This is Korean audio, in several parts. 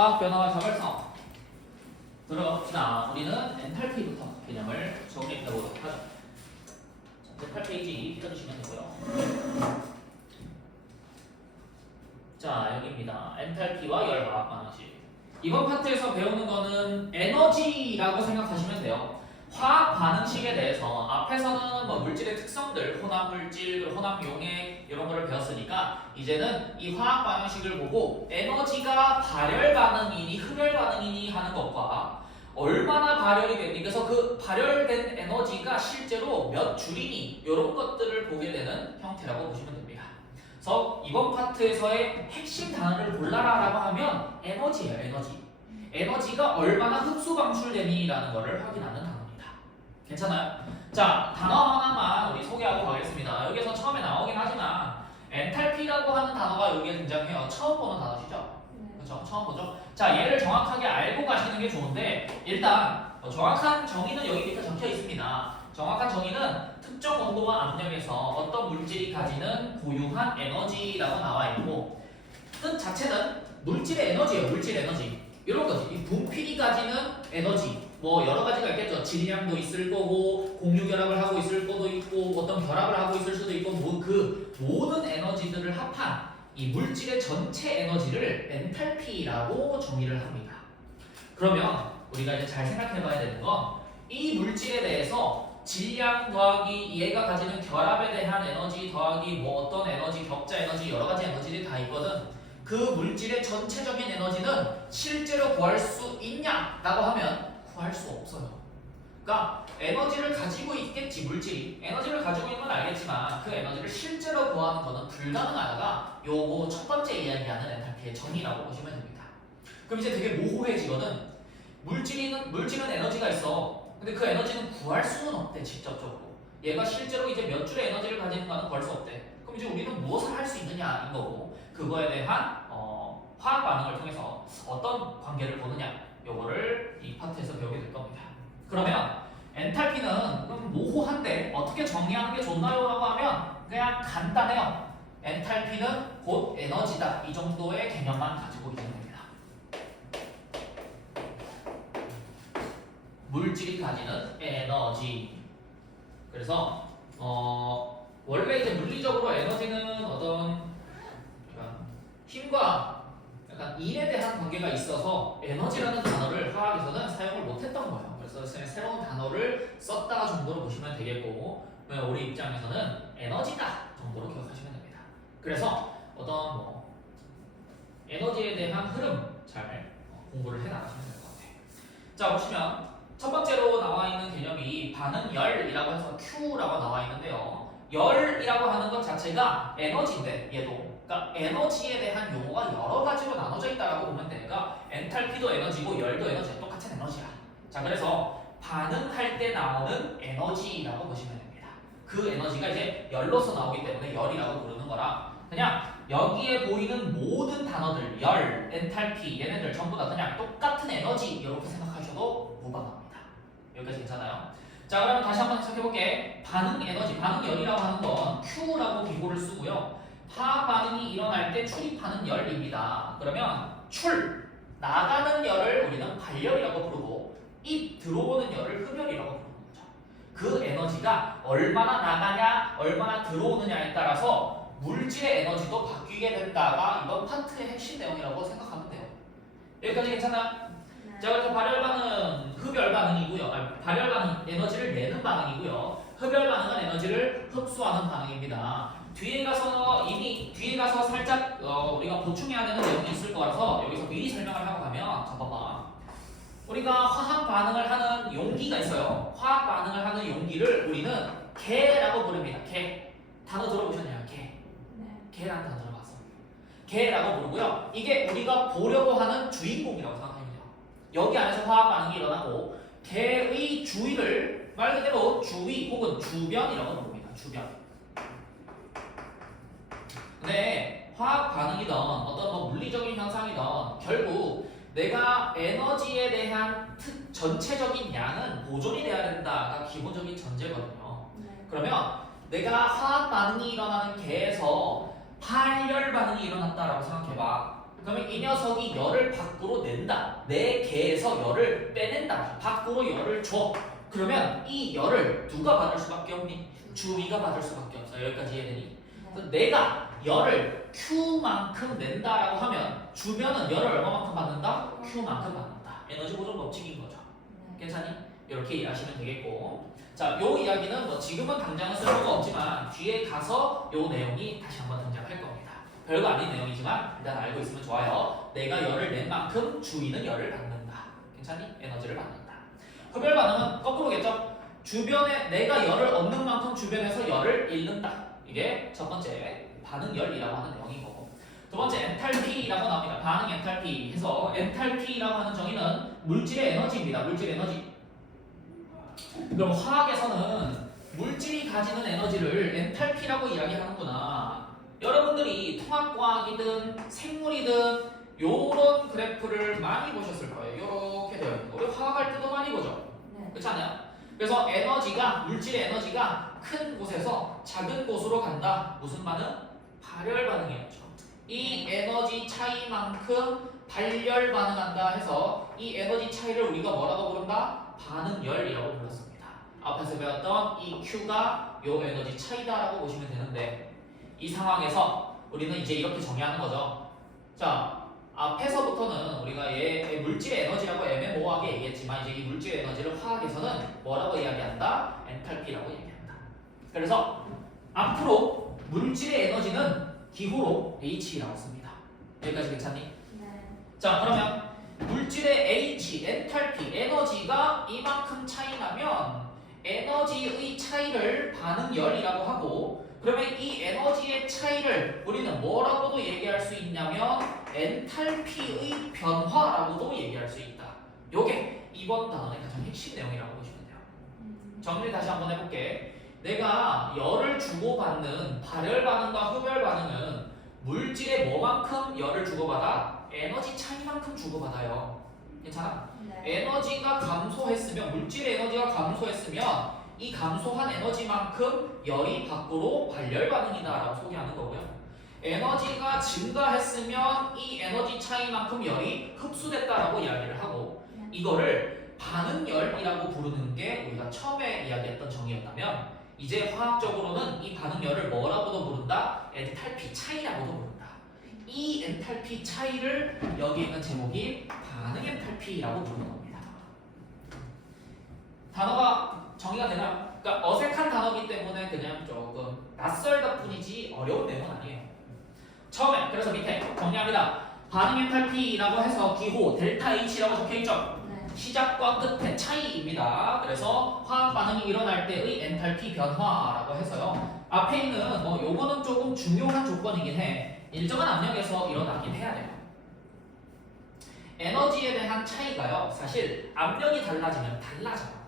화학 변화와 자발성 들어갑시다. 우리는 엔탈피부터 개념을 정리해 보도록 하죠. 자, 8페이지 펴주시면 되고요. 자, 여기입니다. 엔탈피와 열화학 반응식. 이번 파트에서 배우는 거는 에너지라고 생각하시면 돼요. 화학 반응식에 대해서 앞에서는 뭐 물질의 특성들, 혼합 물질, 혼합 용해 이런 거를 배웠으니까 이제는 이 화학 반응식을 보고 에너지가 발열 반응이니 흡열 반응이니 하는 것과 얼마나 발열이 되니, 그래서 그 발열된 에너지가 실제로 몇 줄이니 이런 것들을 보게 되는 형태라고 보시면 됩니다. 그래서 이번 파트에서의 핵심 단어를 골라라라고 하면 에너지예요. 에너지가 얼마나 흡수 방출되니라는 것을 확인하는 단어입니다. 괜찮아요? 자, 단어 하나만 우리 소개하고 가겠습니다. 여기서 처음에 나오긴 하지만 엔탈피라고 하는 단어가 여기에 등장해요. 처음 보는 단어시죠? 그렇죠? 처음 보죠? 자, 얘를 정확하게 알고 가시는 게 좋은데 일단 정확한 정의는 여기 밑에 적혀 있습니다. 정확한 정의는 특정 온도와 압력에서 어떤 물질이 가지는 고유한 에너지라고 나와 있고, 뜻 자체는 물질의 에너지예요. 물질 에너지. 이런 거지. 이 분필이 가지는 에너지. 뭐 여러 가지가 있겠죠. 질량도 있을 거고, 공유 결합을 하고 있을 거도 있고, 어떤 결합을 하고 있을 수도 있고, 그 모든 에너지들을 합한 이 물질의 전체 에너지를 엔탈피라고 정의를 합니다. 그러면 우리가 이제 잘 생각해봐야 되는 건 이 물질에 대해서 질량 더하기 얘가 가지는 결합에 대한 에너지 더하기 뭐 어떤 에너지, 격자 에너지, 여러 가지 에너지들이 다 있거든. 그 물질의 전체적인 에너지는 실제로 구할 수 있냐라고 하면 구할 수 없어요. 그러니까 에너지를 가지고 있겠지, 물질이 에너지를 가지고 있는 건 알겠지만 그 에너지를 실제로 구하는 것은 불가능하다가 요거 첫 번째 이야기하는 엔탈피의 정의라고 보시면 됩니다. 그럼 이제 되게 모호해지거든. 물질은 에너지가 있어. 근데 그 에너지는 구할 수는 없대, 직접적으로. 얘가 실제로 이제 몇 줄의 에너지를 가지는가는 구할 수 없대. 그럼 이제 우리는 무엇을 할 수 있느냐인 거고, 그거에 대한 화학 반응을 통해서 어떤 관계를 보느냐, 요거를 이 파트에서 배우게 될 겁니다. 그러면 엔탈피는 그럼 모호한데 어떻게 정리하는 게 좋나요? 라고 하면 그냥 간단해요. 엔탈피는 곧 에너지다. 이 정도의 개념만 가지고 있는 겁니다. 물질이 가지는 에너지. 그래서 원래 이제 물리적으로 에너지는 어떤 힘과 약간 일에 대한 관계가 있어서 에너지라는 단어를 화학에서는 사용을 못했던 거예요. 그래서 새로운 단어를 썼다가 정도로 보시면 되겠고, 우리 입장에서는 에너지다 정도로 기억하시면 됩니다. 그래서 어떤 에너지에 대한 흐름 잘 공부를 해나가시면 될 것 같아요. 자, 보시면 첫 번째로 나와 있는 개념이 반응열이라고 해서 Q라고 나와 있는데요. 열이라고 하는 것 자체가 에너지인데, 얘도 그러니까 에너지에 대한 용어가 여러 가지로 나눠져 있다라고 보면 돼. 그러니까 엔탈피도 에너지고 열도 에너지야. 똑같은 에너지야. 자, 그래서 반응할 때 나오는 에너지라고 보시면 됩니다. 그 에너지가 이제 열로서 나오기 때문에 열이라고 부르는 거라, 그냥 여기에 보이는 모든 단어들, 열, 엔탈피, 얘네들 전부 다 그냥 똑같은 에너지 이렇게 생각하셔도 무방합니다. 여기까지 괜찮아요? 자, 그러면 다시 한번 시작해볼게. 반응 에너지, 반응열이라고 하는 건 Q라고 기호를 쓰고요. 화학 반응이 일어날 때 출입하는 열입니다. 그러면 나가는 열을 우리는 발열이라고 부르고, 들어오는 열을 흡열이라고 부르는 거죠. 그 에너지가 얼마나 나가냐, 얼마나 들어오느냐에 따라서 물질의 에너지도 바뀌게 된다가 이번 파트의 핵심 내용이라고 생각하면 돼요. 여기까지 괜찮아요? 자, 그래서 발열 반응, 흡열 반응이고요. 발열 반응, 에너지를 내는 반응이고요. 흡열 반응은 에너지를 흡수하는 반응입니다. 뒤에 가서 살짝 우리가 보충해야 되는 내용이 있을 거라서 여기서 미리 설명을 하고 가면, 잠깐만. 우리가 화학 반응을 하는 용기가 있어요. 화학 반응을 하는 용기를 우리는 개라고 부릅니다. 개. 단어 들어보셨나요? 개라는 단어 들어봤어. 개라고 부르고요. 이게 우리가 보려고 하는 주인공이라고 생각합니다. 여기 안에서 화학 반응이 일어나고 개의 주위를 말 그대로 주위 혹은 주변이라고 부릅니다. 주변. 근데 화학 반응이든 어떤 물리적인 현상이든 결국 내가 에너지에 대한 전체적인 양은 보존이 돼야 된다가 기본적인 전제거든요. 그러면 내가 화학 반응이 일어나는 개에서 발열 반응이 일어났다라고 생각해봐. 그러면 이 녀석이 열을 밖으로 낸다. 내 개에서 열을 빼낸다. 밖으로 열을 줘. 그러면 이 열을 누가 받을 수밖에 없니? 주위가 받을 수밖에 없어. 여기까지 이해되니? 그래서 내가 열을 Q만큼 낸다라고 하면 주변은 열을 얼마만큼 받는다? Q만큼 받는다. 에너지 보존 법칙인 거죠. 괜찮니? 이렇게 이해하시면 되겠고, 자, 요 이야기는 뭐 지금은 당장은 쓸모가 없지만 뒤에 가서 요 내용이 다시 한번 등장할 겁니다. 별거 아닌 내용이지만 일단 알고 있으면 좋아요. 내가 열을 낸 만큼 주위는 열을 받는다. 괜찮니? 에너지를 받는다. 흡열 반응은 거꾸로겠죠? 주변에 내가 열을 얻는 만큼 주변에서 열을 잃는다. 이게 첫 번째 반응열이라고 하는 내용인 거고, 두 번째 엔탈피라고 나옵니다. 반응 엔탈피 해서 엔탈피라고 하는 정의는 물질의 에너지입니다. 물질 에너지. 그럼 화학에서는 물질이 가지는 에너지를 엔탈피라고 이야기하는구나. 여러분들이 통합과학이든 생물이든 요런 그래프를 많이 보셨을 거예요. 요렇게 되어 있는 거. 우리 화학할 때도 많이 보죠. 그렇지 않아요? 그래서 에너지가, 물질의 에너지가 큰 곳에서 작은 곳으로 간다. 무슨 반응? 발열 반응이었죠. 이 에너지 차이만큼 발열 반응한다 해서 이 에너지 차이를 우리가 뭐라고 부른다? 반응열이라고 불렀습니다. 앞에서 배웠던 이 Q가 요 에너지 차이다라고 보시면 되는데, 이 상황에서 우리는 이제 이렇게 정의하는 거죠. 자, 앞에서부터는 우리가 얘 물질의 에너지라고 애매모호하게 얘기했지만 이제 이 물질의 에너지를 화학에서는 뭐라고 이야기한다? 엔탈피라고 얘기한다. 그래서 앞으로 물질의 에너지는 기호로 H라고 씁니다. 여기까지 괜찮니? 네. 자, 그러면 물질의 H, 엔탈피, 에너지가 이만큼 차이 나면 에너지의 차이를 반응열이라고 하고, 그러면 이 에너지의 차이를 우리는 뭐라고도 얘기할 수 있냐면 엔탈피의 변화라고도 얘기할 수 있다. 요게 이번 단원의 가장 핵심 내용이라고 보시면 돼요. 정리 다시 한번 해볼게. 내가 열을 주고받는 발열 반응과 흡열 반응은 물질의 뭐만큼 열을 주고받아? 에너지 차이만큼 주고받아요. 괜찮아? 네. 에너지가 감소했으면, 물질의 에너지가 감소했으면 이 감소한 에너지만큼 열이 밖으로 발열 반응이다라고 소개하는 거고요. 에너지가 증가했으면 이 에너지 차이만큼 열이 흡수됐다라고 이야기를 하고, 이거를 반응열이라고 부르는 게 우리가 처음에 이야기했던 정의였다면, 이제 화학적으로는 이 반응열을 뭐라고도 부른다? 엔탈피 차이라고도 부른다. 이 엔탈피 차이를 여기 있는 제목이 반응 엔탈피라고 부르는 겁니다. 단어가 정의가 되나요? 그러니까 어색한 단어이기 때문에 그냥 조금 낯설다 뿐이지 어려운 내용은 아니에요. 처음에 그래서 밑에 정리합니다. 반응 엔탈피라고 해서 기호 델타 H라고 적혀있죠. 네. 시작과 끝의 차이입니다. 그래서 화학 반응이 일어날 때의 엔탈피 변화라고 해서요. 앞에 있는 뭐 요거는 조금 중요한 조건이긴 해. 일정한 압력에서 일어나긴 해야 돼요. 에너지에 대한 차이가요. 사실 압력이 달라지면 달라져요.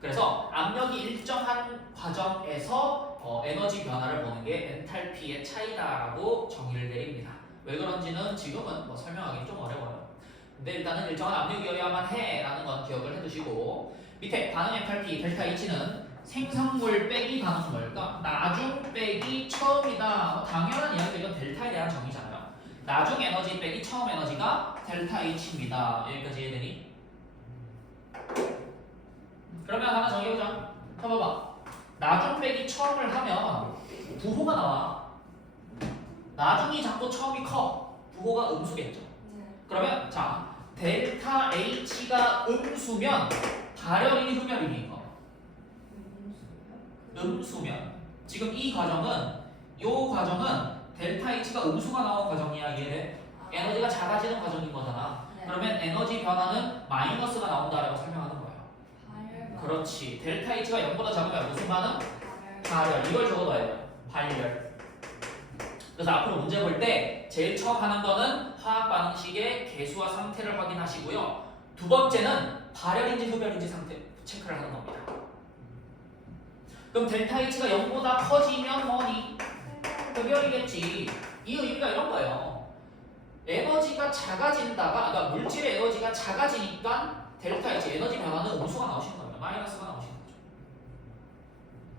그래서 압력이 일정한 과정에서 에너지 변화를 보는 게 엔탈피의 차이다라고 정의를 내립니다. 왜 그런지는 지금은 뭐 설명하기 좀 어려워요. 근데 일단은 일정한 압력이어야만 해라는 건 기억을 해두시고, 밑에 반응 엔탈피 델타 H는 생성물 빼기 반응물, 그러니까 나중 빼기 처음이다. 뭐 당연한 이야기죠. 이건 델타에 대한 정의잖아요. 나중 에너지 빼기 처음 에너지가 델타 H입니다. 여기까지 이해되니? 그러면 하나 정해보자. 봐봐. 나중 빼기 처음을 하면 부호가 나와. 나중이 작고 처음이 커. 부호가 음수겠죠. 네. 그러면 자, 델타 H가 음수면 발열이니 흡열이니 이거? 음수면. 지금 이 과정은, 요 과정은 델타 H가 음수가 나온 과정이야. 이해돼? 에너지가 작아지는 과정인 거잖아. 네. 그러면 에너지 변화는 마이너스가 나온다라고 설명하는 거예요. 발열. 그렇지. 델타 H가 0보다 작으면 무슨 반응? 발열. 발열. 이걸 적어둬야 돼요. 발열. 그래서 앞으로 문제 볼 때 제일 처음 하는 거는 화학 반응식의 개수와 상태를 확인하시고요. 두 번째는 발열인지 흡열인지 상태 체크를 하는 겁니다. 그럼 델타 H가 0보다 커지면 뭐니? 흡열이겠지. 이 의미가 이런 거예요. 에너지가 작아진다가, 그러니까 물질의 에너지가 작아지니까 델타 H 에너지 변화는 음수가 나오시는 거예요. 마이너스가 나오시는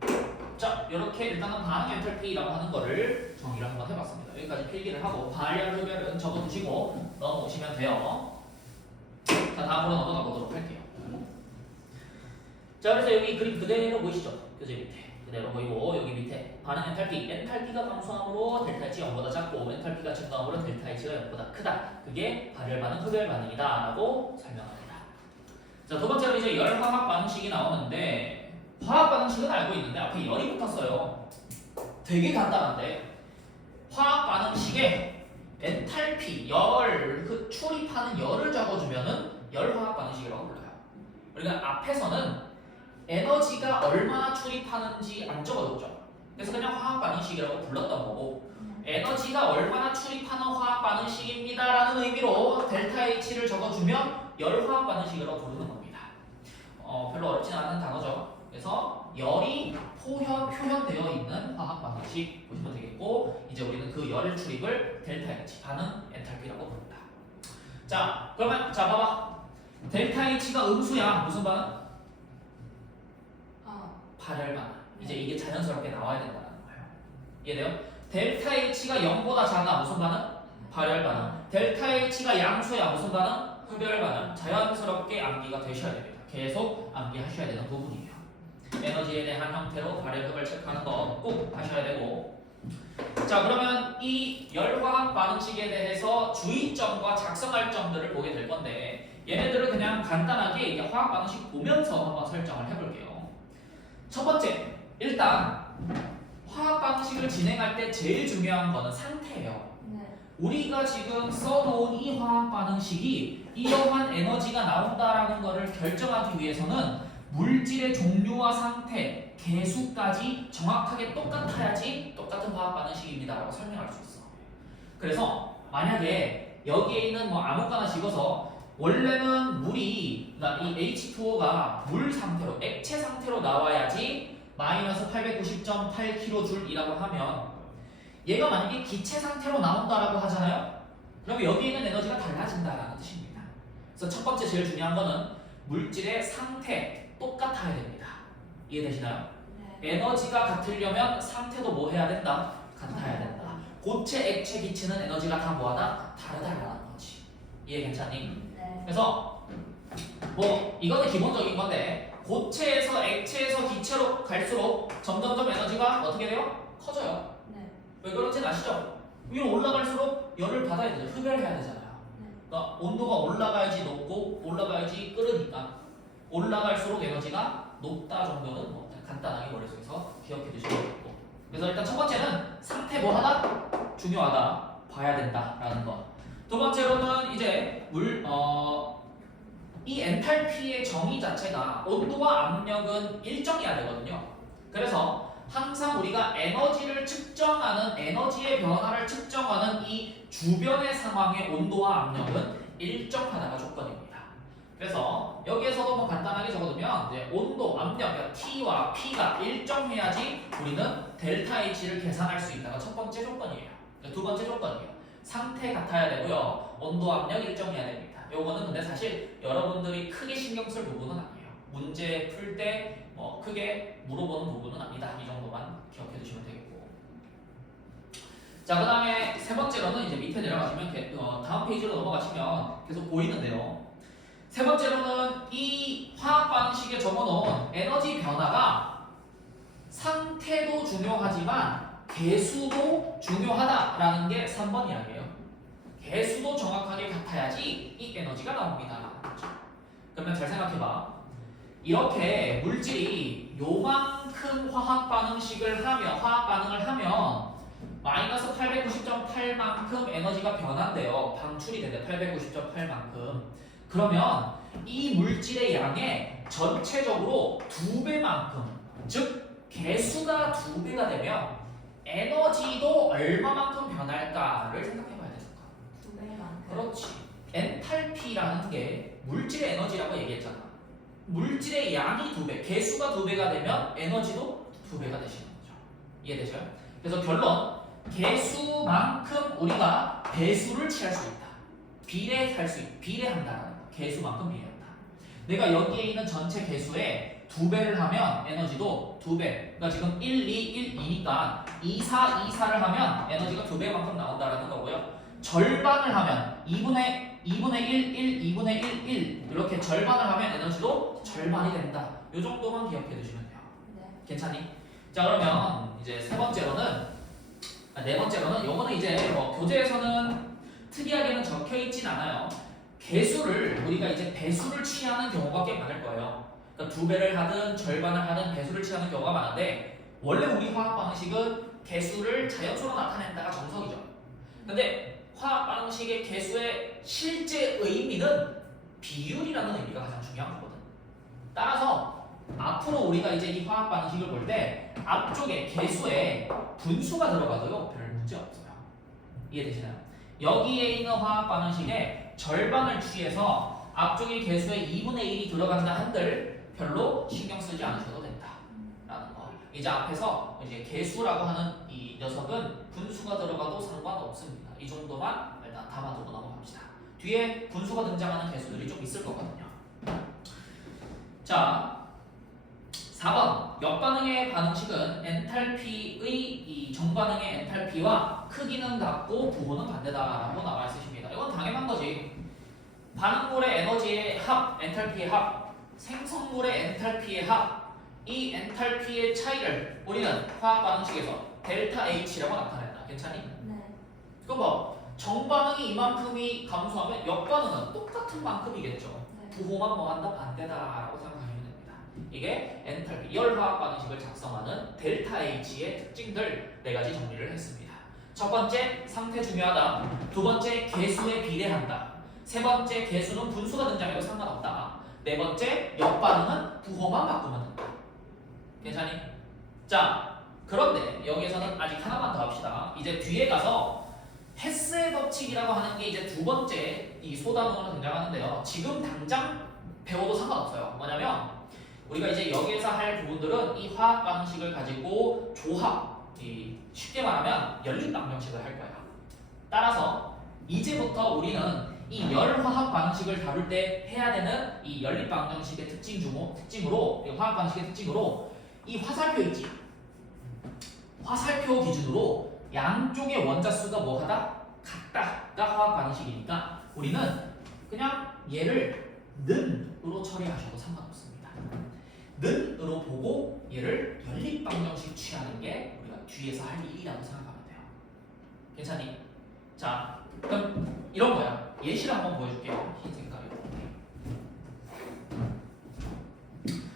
거죠. 자, 이렇게 일단은 반응 엔탈피라고 하는 거를 정의를 한번 해봤습니다. 여기까지 필기를 하고 발열, 흡열은 적어두시고 넘어오시면 돼요. 자, 다음으로 넘어가 보도록 할게요. 자, 그래서 여기 그림 그대로 보이시죠? 그죠? 밑에 그대로 보이고 여기 밑에 반응 엔탈피가 감소함으로 델타 H 0보다 작고 엔탈피가 증가함으로 델타 H가 0보다 크다. 그게 발열 반응, 흡열 반응이다 라고 설명합니다. 자, 두 번째로 이제 열화학 반응식이 나오는데 화학 반응식은 알고 있는데 앞에 열이 붙었어요. 되게 간단한데 화학 반응식에 엔탈피, 출입하는 열을 적어주면은 열화학 반응식이라고 불러요. 그러니까 앞에서는 에너지가 얼마나 출입하는지 안 적어줬죠. 그래서 그냥 화학 반응식이라고 불렀던 거고 에너지가 얼마나 출입하는 화학 반응식입니다라는 의미로 델타 H를 적어주면 열화학 반응식이라고 부르는 겁니다. 별로 어렵진 않은 단어죠. 그래서 열이 표현되어 있는 화학 반응식 보시면 되겠고 이제 우리는 그 열의 출입을 델타 H 반응 엔탈피라고 부른다. 자, 그러면 자 봐봐. 델타 H가 음수야. 무슨 반응? 발열 반응. 이제 이게 자연스럽게 나와야 된다는 거예요. 이해돼요? 델타 H가 0보다 작아. 무슨 반응? 발열 반응. 델타 H가 양수야. 무슨 반응? 흡열 반응. 자연스럽게 암기가 되셔야 됩니다. 계속 암기하셔야 되는 부분이에요. 에너지에 대한 형태로 발열 흡을 체크하는 거 꼭 하셔야 되고. 자, 그러면 이 열화학 반응식에 대해서 주의점과 작성할 점들을 보게 될 건데 얘네들을 그냥 간단하게 이제 화학 반응식 보면서 한번 설정을 해볼게요. 첫 번째, 일단 화학 반응식을 진행할 때 제일 중요한 거는 상태예요. 우리가 지금 써놓은 이 화학 반응식이 이러한 에너지가 나온다라는 것을 결정하기 위해서는 물질의 종류와 상태, 개수까지 정확하게 똑같아야지 똑같은 화학 반응식입니다라고 설명할 수 있어. 그래서 만약에 여기에 있는 뭐 아무거나 집어서 원래는 물이, 그러니까 이 H2O가 물 상태로, 액체 상태로 나와야지 마이너스 890.8kJ이라고 하면 얘가 만약에 기체 상태로 나온다라고 하잖아요. 그러면 여기 있는 에너지가 달라진다라는 뜻입니다. 그래서 첫 번째 제일 중요한 거는 물질의 상태 똑같아야 됩니다. 이해되시나요? 네. 에너지가 같으려면 상태도 뭐 해야 된다? 같아야 된다. 고체, 액체, 기체는 에너지가 다 뭐하다? 다르다라는 거지. 이해 괜찮니? 그래서 뭐 이거는 기본적인 건데 고체에서 액체에서 기체로 갈수록 점점점 에너지가 어떻게 돼요? 커져요. 왜 그런지는 아시죠? 위로 올라갈수록 열을 받아야 되죠. 흡열해야 되잖아요. 그러니까 온도가 올라가야지 높고 올라가야지 끓으니까 올라갈수록 에너지가 높다 정도는 뭐 간단하게 머릿속에서 기억해 두시면 되겠고. 그래서 일단 첫 번째는 상태 뭐하다? 중요하다. 봐야 된다라는 거. 두 번째로는 이제 이 엔탈피의 정의 자체가 온도와 압력은 일정해야 되거든요. 그래서 항상 우리가 에너지를 측정하는, 에너지의 변화를 측정하는 이 주변의 상황의 온도와 압력은 일정하다가 조건입니다. 그래서 여기에서도 뭐 간단하게 적어두면 이제 온도, 압력, 그러니까 T와 P가 일정해야지 우리는 델타 H를 계산할 수 있다가 첫 번째 조건이에요. 두 번째 조건이에요. 상태 같아야 되고요. 온도, 압력 일정해야 됩니다. 요거는 근데 사실 여러분들이 크게 신경 쓸 부분은 아니에요. 문제 풀 때 뭐 크게 물어보는 부분은 아니다. 이 정도만 기억해 두시면 되겠고. 자, 그 다음에 세 번째로는 이제 밑에 내려가시면 다음 페이지로 넘어가시면 계속 보이는데요. 세 번째로는 이 화학 반응식에 적어놓은 에너지 변화가 상태도 중요하지만 개수도 중요하다라는 게 3번 이야기예요. 개수도 정확하게 같아야지 이 에너지가 나옵니다. 그러면 잘 생각해봐. 이렇게 물질이 요만큼 화학 반응을 하면 마이너스 890.8만큼 에너지가 변한대요. 방출이 된대. 890.8만큼. 그러면 이 물질의 양의 전체적으로 2배만큼, 즉 개수가 2배가 되면 에너지도 얼마만큼 변할까를 생각해봐야 되는 거야. 2배만큼. 그렇지. 엔탈피라는 게 물질의 에너지라고 얘기했잖아. 물질의 양이 2배, 개수가 2배가 되면 에너지도 2배가 되시는 거죠. 이해되셔요? 그래서 결론, 개수만큼 우리가 배수를 취할 수 있다. 비례한다라는 거. 개수만큼 비례한다. 내가 여기에 있는 전체 개수에 2배를 하면 에너지도 2배. 그러니까 지금 1, 2, 1, 2니까 2, 4, 2, 4를 하면 에너지가 2배만큼 나온다라는 거고요. 절반을 하면 2분의 1, 1, 2분의 1, 1 이렇게 절반을 하면 에너지도 절반이 된다. 이 정도만 기억해 두시면 돼요. 네. 괜찮니? 자 그러면 이제 네 번째로는 요거는 이제 뭐 교재에서는 특이하게는 적혀 있진 않아요. 개수를 우리가 이제 배수를 취하는 경우가 꽤 많을 거예요. 그러니까 2배를 하든 절반을 하든 배수를 취하는 경우가 많은데 원래 우리 화학 방식은 개수를 자연수로 나타낸다가 정석이죠. 근데 화학 방식의 개수의 실제 의미는 비율이라는 의미가 가장 중요한 거거든. 따라서 앞으로 우리가 이제 이 화학 방식을 볼 때 앞쪽에 개수에 분수가 들어가도요 별 문제 없어요. 이해되시나요? 여기에 있는 화학 방식에 절반을 취해서 앞쪽에 개수에 2분의 1이 들어간다 한들 별로 신경 쓰지 않으셔도 된다라는 거. 이제 앞에서 이제 개수라고 하는 이 녀석은 분수가 들어가도 상관없습니다. 이 정도만 일단 담아두고 넘어갑시다. 뒤에 분수가 등장하는 개수들이 좀 있을 거거든요. 자, 4번 역반응의 반응식은 엔탈피의 이 정반응의 엔탈피와 크기는 같고 부호는 반대다라고 나와 있으십니다. 이건 당연한 거지. 반응물의 에너지의 합, 엔탈피의 합, 생성물의 엔탈피의 합, 이 엔탈피의 차이를 우리는 화학 반응식에서 델타 H라고 나타낸다. 괜찮니? 네. 그럼 뭐 정반응이 이만큼이 감소하면 역반응은 똑같은 만큼이겠죠. 네. 부호만 뭐한다? 반대다라고 생각하시면 됩니다. 이게 엔탈피 열화학 반응식을 작성하는 델타 H의 특징들 4가지 정리를 했습니다. 첫 번째, 상태 중요하다. 두 번째, 개수에 비례한다. 세 번째, 개수는 분수가 등장해도 상관없다. 네 번째, 역반응은 부호만 바꾸면 된다. 괜찮니? 자, 그런데 여기에서는 아직 하나만 더 합시다. 이제 뒤에 가서 헤스의 법칙이라고 하는 게 이제 두 번째 이 소단으로 등장하는데요. 지금 당장 배워도 상관없어요. 뭐냐면 우리가 이제 여기에서 할 부분들은 이 화학 방식을 가지고 조합, 쉽게 말하면 연립 방정식을 할 거예요. 따라서 이제부터 우리는 이 열화학 방식을 다룰 때 해야 되는 이 연립 방정식의 특징으로 화학 방식의 특징으로 이 화살표 있지? 화살표 기준으로 양쪽의 원자 수가 뭐하다? 같다가 화학 방식이니까 우리는 그냥 얘를 는으로 처리하셔도 상관없습니다. 는으로 보고 얘를 연립 방정식 취하는 게 우리가 뒤에서 할 일이라고 생각하면 돼요. 괜찮니? 자, 그럼 이런 거야. 예시를 한번 보여줄게요. 흰 색깔이로.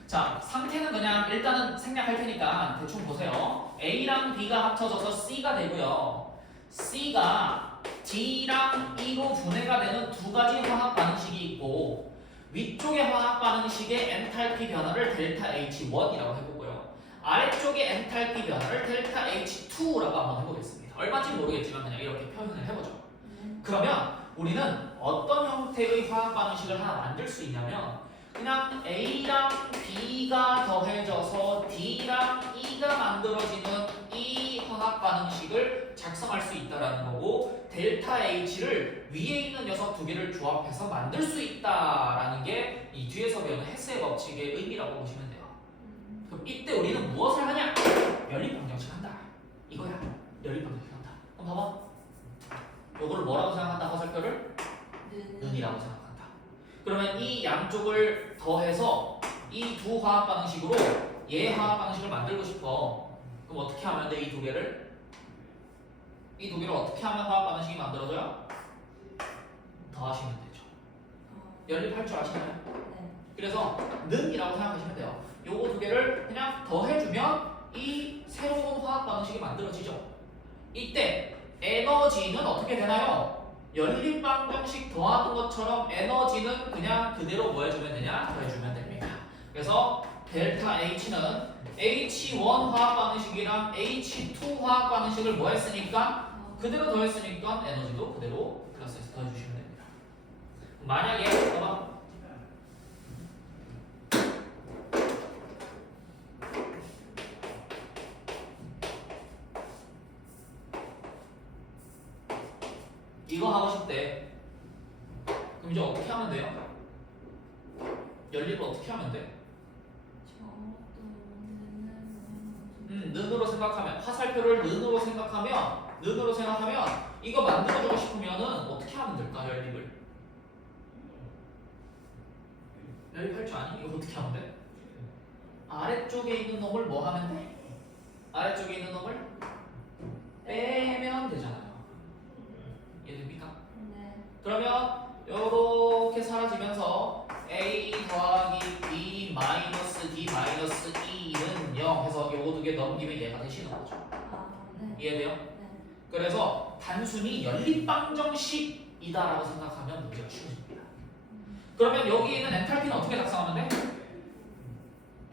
자, 상태는 그냥 일단은 생략할 테니까 대충 보세요. A랑 B가 합쳐져서 C가 되고요. C가 D랑 E로 분해가 되는 두 가지 화학 반응식이 있고 위쪽의 화학 반응식의 엔탈피 변화를 델타 H1이라고 해보고요. 아래쪽의 엔탈피 변화를 델타 H2라고 한번 해보겠습니다. 얼마인지 모르겠지만 그냥 이렇게 표현을 해보죠. 그러면 우리는 어떤 형태의 화학 반응식을 하나 만들 수 있냐면 그냥 A랑 B가 더해져서 D랑 E가 만들어지는 이 화학 반응식을 작성할 수 있다라는 거고 델타 H를 위에 있는 녀석 두 개를 조합해서 만들 수 있다라는 게 이 뒤에서 배우는 헤스의 법칙의 의미라고 보시면 돼요. 그럼 이때 우리는 무엇을 하냐? 연립 방정식 한다. 이거야. 연립 방정식 한다. 그럼 봐봐. 요거를 뭐라고 생각한다? 화살표를? 는이라고 생각한다. 그러면 이 양쪽을 더해서 이 두 화학 방식으로 얘 화학 방식을 만들고 싶어. 그럼 어떻게 하면 돼? 이 두 개를? 이 두 개를 어떻게 하면 화학 반응식이 만들어져요? 더하시면 되죠. 연립할 줄 아시나요? 네. 그래서 는이라고 생각하시면 돼요. 요거 두 개를 그냥 더해주면 이 새로운 화학 반응식이 만들어지죠. 이때 에너지는 어떻게 되나요? 연립 방정식 더하는 것처럼 에너지는 그냥 그대로 뭐 해주면 되냐? 더해주면 됩니다. 그래서 델타 H는 H1 화학 반응식이랑 H2 화학 반응식을 뭐 했으니까? 그대로 더했으니까 에너지도 그대로 플러스해서 더해주시면 됩니다. 만약에 봐봐. 이거 하고 싶대. 그럼 이제 어떻게 하면 돼요? 연립을 어떻게 하면 돼? 저 는으로 생각하면 화살표를 는으로 생각하면 이거 만들어주고 싶으면은 어떻게 하면 될까? 연립할 줄 아니? 이거 어떻게 하면 돼? 아래쪽에 있는 놈을 뭐 하면 돼? 아래쪽에 있는 놈을 빼면 되잖아요. 이해됩니까? 네. 그러면 요렇게 사라지면서 a 더하기 b 마이너스 d 마이너스 2는 0 해서 요거 두 개 넘기면 얘가 되시는 거죠. 아, 네. 이해돼요? 네. 그래서 단순히 연립방정식이다라고 생각하면 문제가 쉬워집니다. 그러면 여기 있는 엔탈피는 어떻게 작성하면 돼?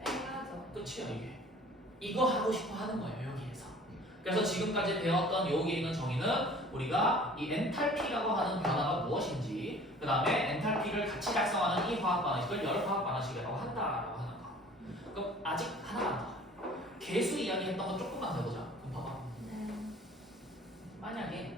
빼야죠. 끝이야 이게. 이거 하고 싶어 하는 거예요 여기에서. 그래서 지금까지 배웠던 여기에 있는 정의는 우리가 이 엔탈피라고 하는 변화가 무엇인지, 그 다음에 엔탈피를 같이 작성하는 이 화학 반응식을 열 화학 반응식이라고 한다라고 하는 거. 그럼 아직 하나만 더. 개수 이야기했던 거 조금만 더 해보자. 그럼 봐봐. 네. 만약에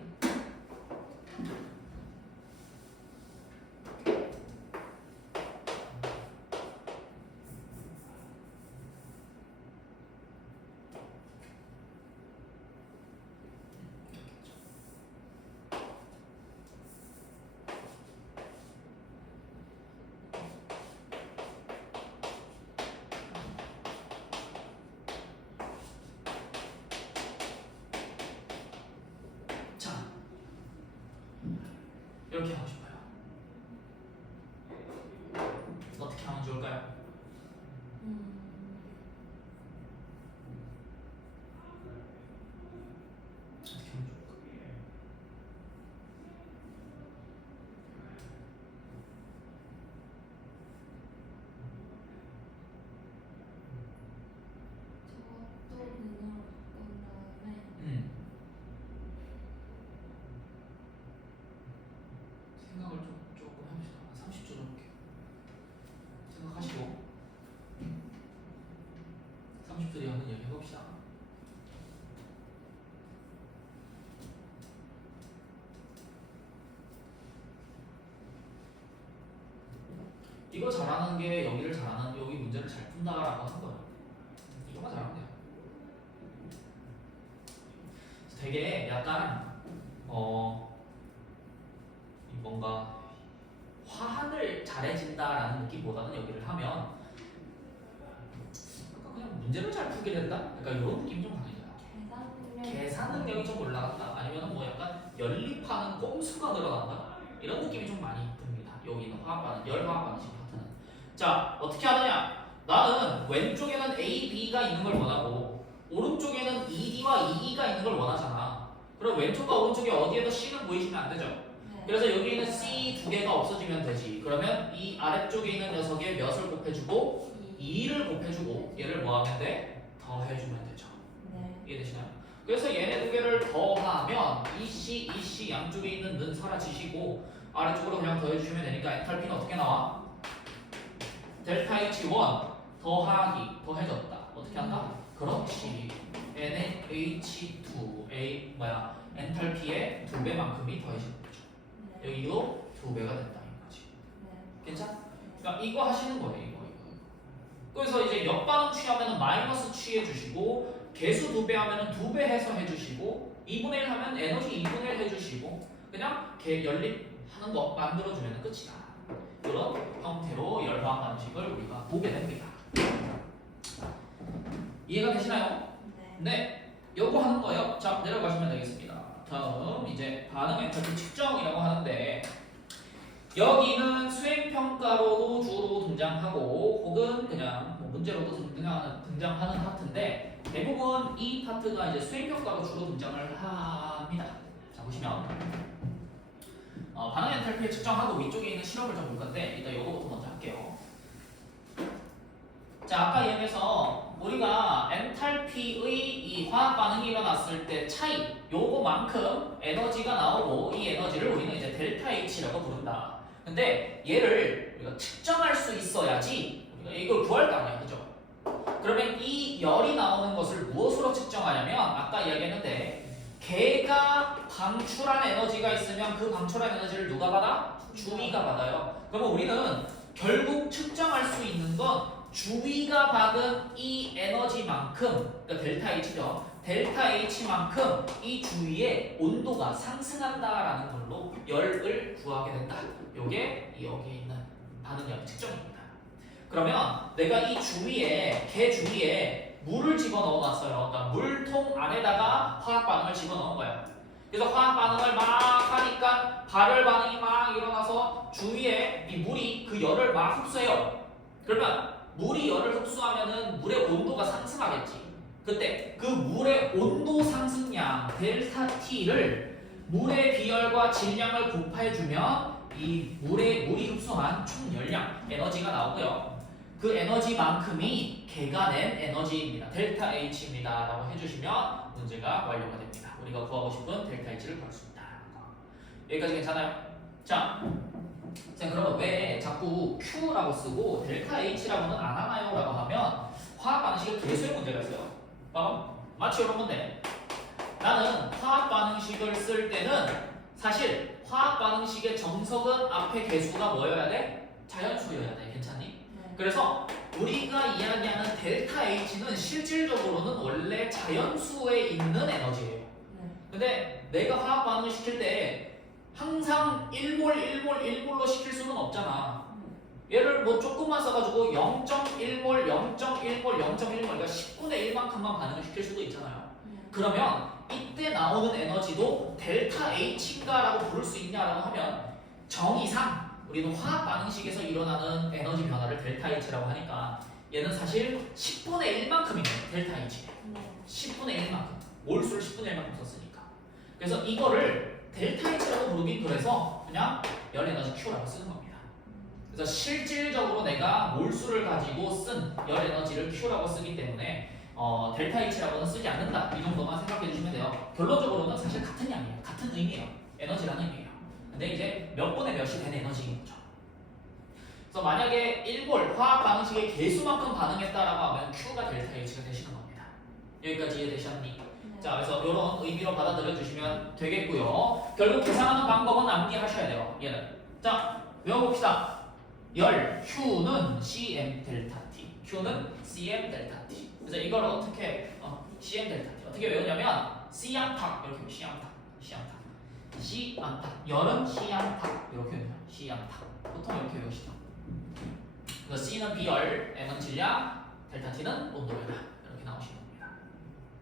자 이렇게 하고 싶어요. 어떻게 하면 좋을까요? 어떻게 하면 좋을까? 저것도 눈으로 바꾼 다음에 생각을 조금 해봅시다. 30초 정도 생각하시고 30초 뒤에 한번 얘기해봅시다. 이거 잘하는 게 여기를 잘하는, 여기 문제를 잘 푼다라고 하는 거예요. 이거만 잘하면 돼요. 되게 약간 이 뭔가 화학을 잘해진다라는 느낌보다는 여기를 하면 약간 그냥 문제를 잘 풀게 된다? 그러니까 이런 느낌이 좀 강해져요. 계산 능력이 좀 올라간다? 아니면 뭐 약간 연립하는 꼼수가 늘어난다? 이런 느낌이 좀 많이 듭니다. 여기 있는 열 화학 반응식 파트는. 자, 어떻게 하느냐? 나는 왼쪽에는 A, B가 있는 걸 원하고 오른쪽에는 ED와 EE가 있는 걸 원하잖아. 그럼 왼쪽과 오른쪽에 어디에도 C는 보이시면 안 되죠? 네. 그래서 여기 있는 C 두 개가 없어지면 되지. 그러면 이 아래쪽에 있는 녀석에 몇을 곱해주고 2를 곱해주고 얘를 뭐 하면 돼? 더해주면 되죠. 네. 이해되시나요? 그래서 얘네 두 개를 더하면 이 C 양쪽에 있는 는 사라지시고 아래쪽으로 그냥 더해주시면 되니까 엔탈피는 어떻게 나와? 델타 H1 더하기 더해졌다. 어떻게 한다? 그렇지. NaH2 엔탈피의 2배만큼이 더해지는 거죠. 네. 여기도 2배가 된다는 거지. 네. 괜찮아? 그러니까 이거 하시는 거예요. 이거. 그래서 이제 역반응 취하면 마이너스 취해 주시고 개수 2배 하면 2배 해서 해주시고 2분의 1 하면 에너지 2분의 1 해주시고 그냥 연립하는 거 만들어주면 끝이다. 이런 형태로 열화학 반응식을 우리가 보게 됩니다. 이해가 되시나요? 네. 네. 요거 하는 거예요. 자, 내려가시면 되겠습니다. 다음 이제 반응 엔탈피 측정이라고 하는데 여기는 수행평가로도 주로 등장하고 혹은 그냥 뭐 문제로도 등장하는 파트인데 대부분 이 파트가 이제 수행평가로 주로 등장을 합니다. 자, 보시면 반응 엔탈피 측정하고 위쪽에 있는 실험을 좀 볼 건데 일단 요거부터 먼저 할게요. 자, 아까 얘기해서 우리가 엔탈피의 이 화학 반응이 일어났을 때 차이 요거만큼 에너지가 나오고 이 에너지를 우리는 이제 델타 H라고 부른다. 근데 얘를 우리가 측정할 수 있어야지 우리가 이걸 구할 거 아니야, 그죠? 그러면 이 열이 나오는 것을 무엇으로 측정하냐면 아까 이야기했는데 걔가 방출한 에너지가 있으면 그 방출한 에너지를 누가 받아? 주위가 받아요. 그러면 우리는 결국 측정할 수 있는 건 주위가 받은 이 에너지만큼, 그러니까 델타 H죠. 델타 H만큼 이 주위의 온도가 상승한다라는 걸로 열을 구하게 된다. 요게 여기에 있는 반응력 측정입니다. 그러면 내가 이 주위에, 개 주위에 물을 집어넣어 놨어요. 그러니까 물통 안에다가 화학 반응을 집어넣은 거예요. 그래서 화학 반응을 막 하니까 발열 반응이 막 일어나서 주위에 이 물이 그 열을 막 흡수해요. 그러면 물이 열을 흡수하면은 물의 온도가 상승하겠지. 그때 그 물의 온도 상승량 델타 T를 물의 비열과 질량을 곱해주면 이 물이 흡수한 총 열량 에너지가 나오고요. 그 에너지만큼이 개가 낸 에너지입니다. 델타 H입니다. 라고 해주시면 문제가 완료가 됩니다. 우리가 구하고 싶은 델타 H를 구할 수 있다. 여기까지 괜찮아요? 자, 그러면 왜 자꾸 Q라고 쓰고 델타 H라고는 안 하나요? 라고 하면 화학 반응식의 개수의 문제가 있어요. 마치 이런 건데 나는 화학 반응식을 쓸 때는 사실 화학 반응식의 정석은 앞에 개수가 뭐여야 돼? 자연수여야 돼. 괜찮니? 그래서 우리가 이야기하는 델타 H는 실질적으로는 원래 자연수에 있는 에너지예요. 근데 내가 화학 반응을 시킬 때 항상 1몰, 1몰, 1몰로 시킬 수는 없잖아. 얘를 뭐 조금만 써가지고 0.1몰, 0.1몰, 0.1몰, 그러니까 10분의 1만큼만 반응을 시킬 수도 있잖아요. 그러면 이때 나오는 에너지도 델타 H인가라고 부를 수 있냐라고 하면 정의상 우리는 화학 반응식에서 일어나는 에너지 변화를 델타 H라고 하니까 얘는 사실 10분의 1만큼이네. 델타 H. 10분의 1만큼. 몰수를 10분의 1만큼 썼으니까. 그래서 이거를 델타 H라고 부르긴 그래서 그냥 열 에너지 Q라고 쓰는 겁니다. 그래서 실질적으로 내가 몰수를 가지고 쓴 열 에너지를 Q라고 쓰기 때문에 델타 H라고는 쓰지 않는다. 이 정도만 생각해 주시면 돼요. 결론적으로는 사실 같은 양이에요. 같은 의미예요. 에너지라는 의미예요. 근데 이제 몇 분의 몇이 된 에너지인 거죠. 그래서 만약에 1몰 화학 반응식의 개수만큼 반응했다라고 하면 Q가 델타 H가 되시는 겁니다. 여기까지 이해되셨니? 자, 그래서 이런 의미로 받아들여 주시면 되겠고요. 결국 계산하는 방법은 암기하셔야 돼요. 얘는. 자, 외워봅시다. 열 Q는 CM 델타 T. Q는 CM 델타 T. 그래서 이걸 어떻게 CM 델타 T 어떻게 외우냐면 C양탁 이렇게 C양탁, C양탁. C양탁. 열은 C양탁 이렇게 외워요. C양탁. 보통 이렇게 외우시죠. 그래서 C는 비열, M은 질량, 델타 T는 온도변화 이렇게 나오시는 겁니다.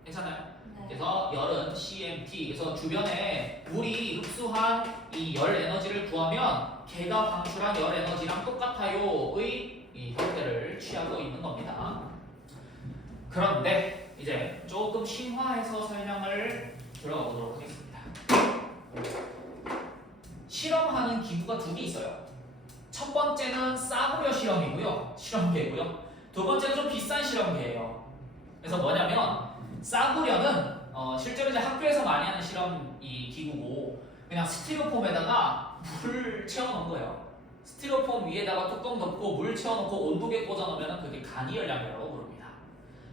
괜찮아요? 그래서 열은 CMT. 그래서 주변에 물이 흡수한 이 열 에너지를 구하면 걔가 방출한 열 에너지랑 똑같아요의 이 형태를 취하고 있는 겁니다. 그런데 이제 조금 심화해서 설명을 들어가 보도록 하겠습니다. 실험하는 기구가 두 개 있어요. 첫 번째는 싸구려 실험이고요. 실험계고요. 두 번째는 좀 비싼 실험계예요. 그래서 뭐냐면 싸구려는 실제로 이제 학교에서 많이 하는 실험 이 기구고 그냥 스티로폼에다가 물 채워놓은 거예요. 스티로폼 위에다가 뚜껑 덮고 물 채워놓고 온도계 꽂아놓으면 그게 간이열량계라고 부릅니다.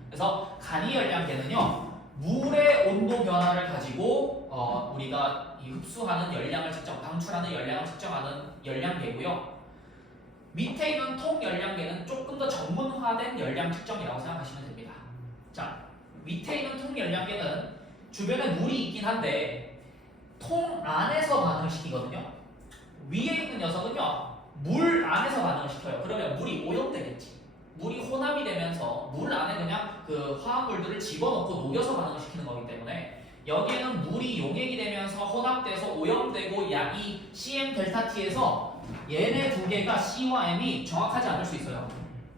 그래서 간이열량계는요 물의 온도 변화를 가지고 우리가 이 흡수하는 열량을 측정, 방출하는 열량을 측정하는 열량계고요. 밑에 있는 통열량계는 조금 더 전문화된 열량 측정이라고 생각하시면 됩니다. 자, 밑에 있는 통열량계는 주변에 물이 있긴 한데 통 안에서 반응을 시키거든요. 위에 있는 녀석은요 물 안에서 반응을 시켜요. 그러면 물이 오염되겠지. 물이 혼합이 되면서 물 안에 그냥 그 화합물들을 집어넣고 녹여서 반응을 시키는 거기 때문에 여기에는 물이 용액이 되면서 혼합돼서 오염되고 이 CM 델타 T에서 얘네 두 개가 C와 M이 정확하지 않을 수 있어요.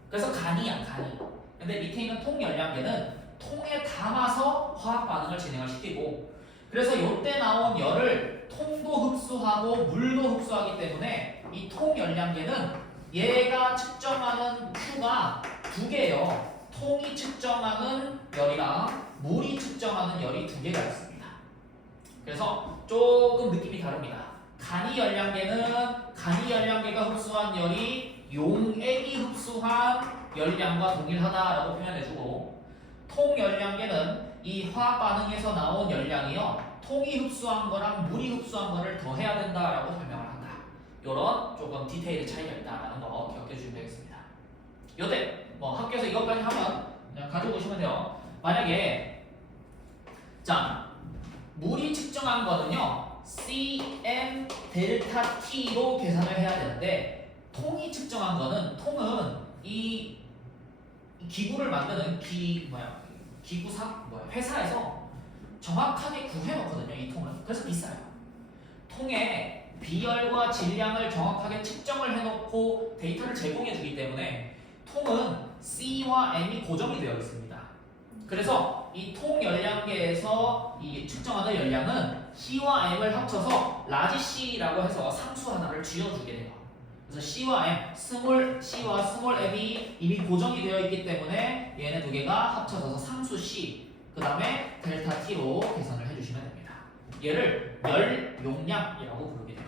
그래서 간이야, 간이. 근데 밑에 있는 통열량계는 통에 담아서 화학 반응을 진행을 시키고 그래서 이때 나온 열을 통도 흡수하고 물도 흡수하기 때문에 이 통열량계는 얘가 측정하는 Q가 두 개예요. 통이 측정하는 열이랑 물이 측정하는 열이 두 개가 있습니다. 그래서 조금 느낌이 다릅니다. 간이열량계가 흡수한 열이 용액이 흡수한 열량과 동일하다라고 표현해주고 통열량계는 이 화학 반응에서 나온 열량이요 통이 흡수한 거랑 물이 흡수한 거를 더해야 된다라고 설명을 한다. 이런 조금 디테일의 차이가 있다라는 거 기억해 주시면 되겠습니다. 요때 뭐 학교에서 이것까지 하면 그냥 가지고 오시면 돼요. 만약에 자 물이 측정한 거는요 cm 델타 t로 계산을 해야 되는데 통이 측정한 거는 통은 이 기구를 만드는 기구사 회사에서 정확하게 구해놓거든요. 이 통은 그래서 비싸요. 통에 비열과 질량을 정확하게 측정을 해놓고 데이터를 제공해주기 때문에 통은 C와 M이 고정이 되어 있습니다. 그래서 이 통 열량계에서 이 측정하는 열량은 C와 M을 합쳐서 라지 C라고 해서 상수 하나를 쥐어주게 돼요. 그래서 C와 M, 스몰 C와 스몰 M이 이미 고정이 되어 있기 때문에 얘네 두 개가 합쳐져서 상수 C, 그 다음에 델타 T로 계산을 해주시면 됩니다. 얘를 열 용량이라고 부르게 돼요.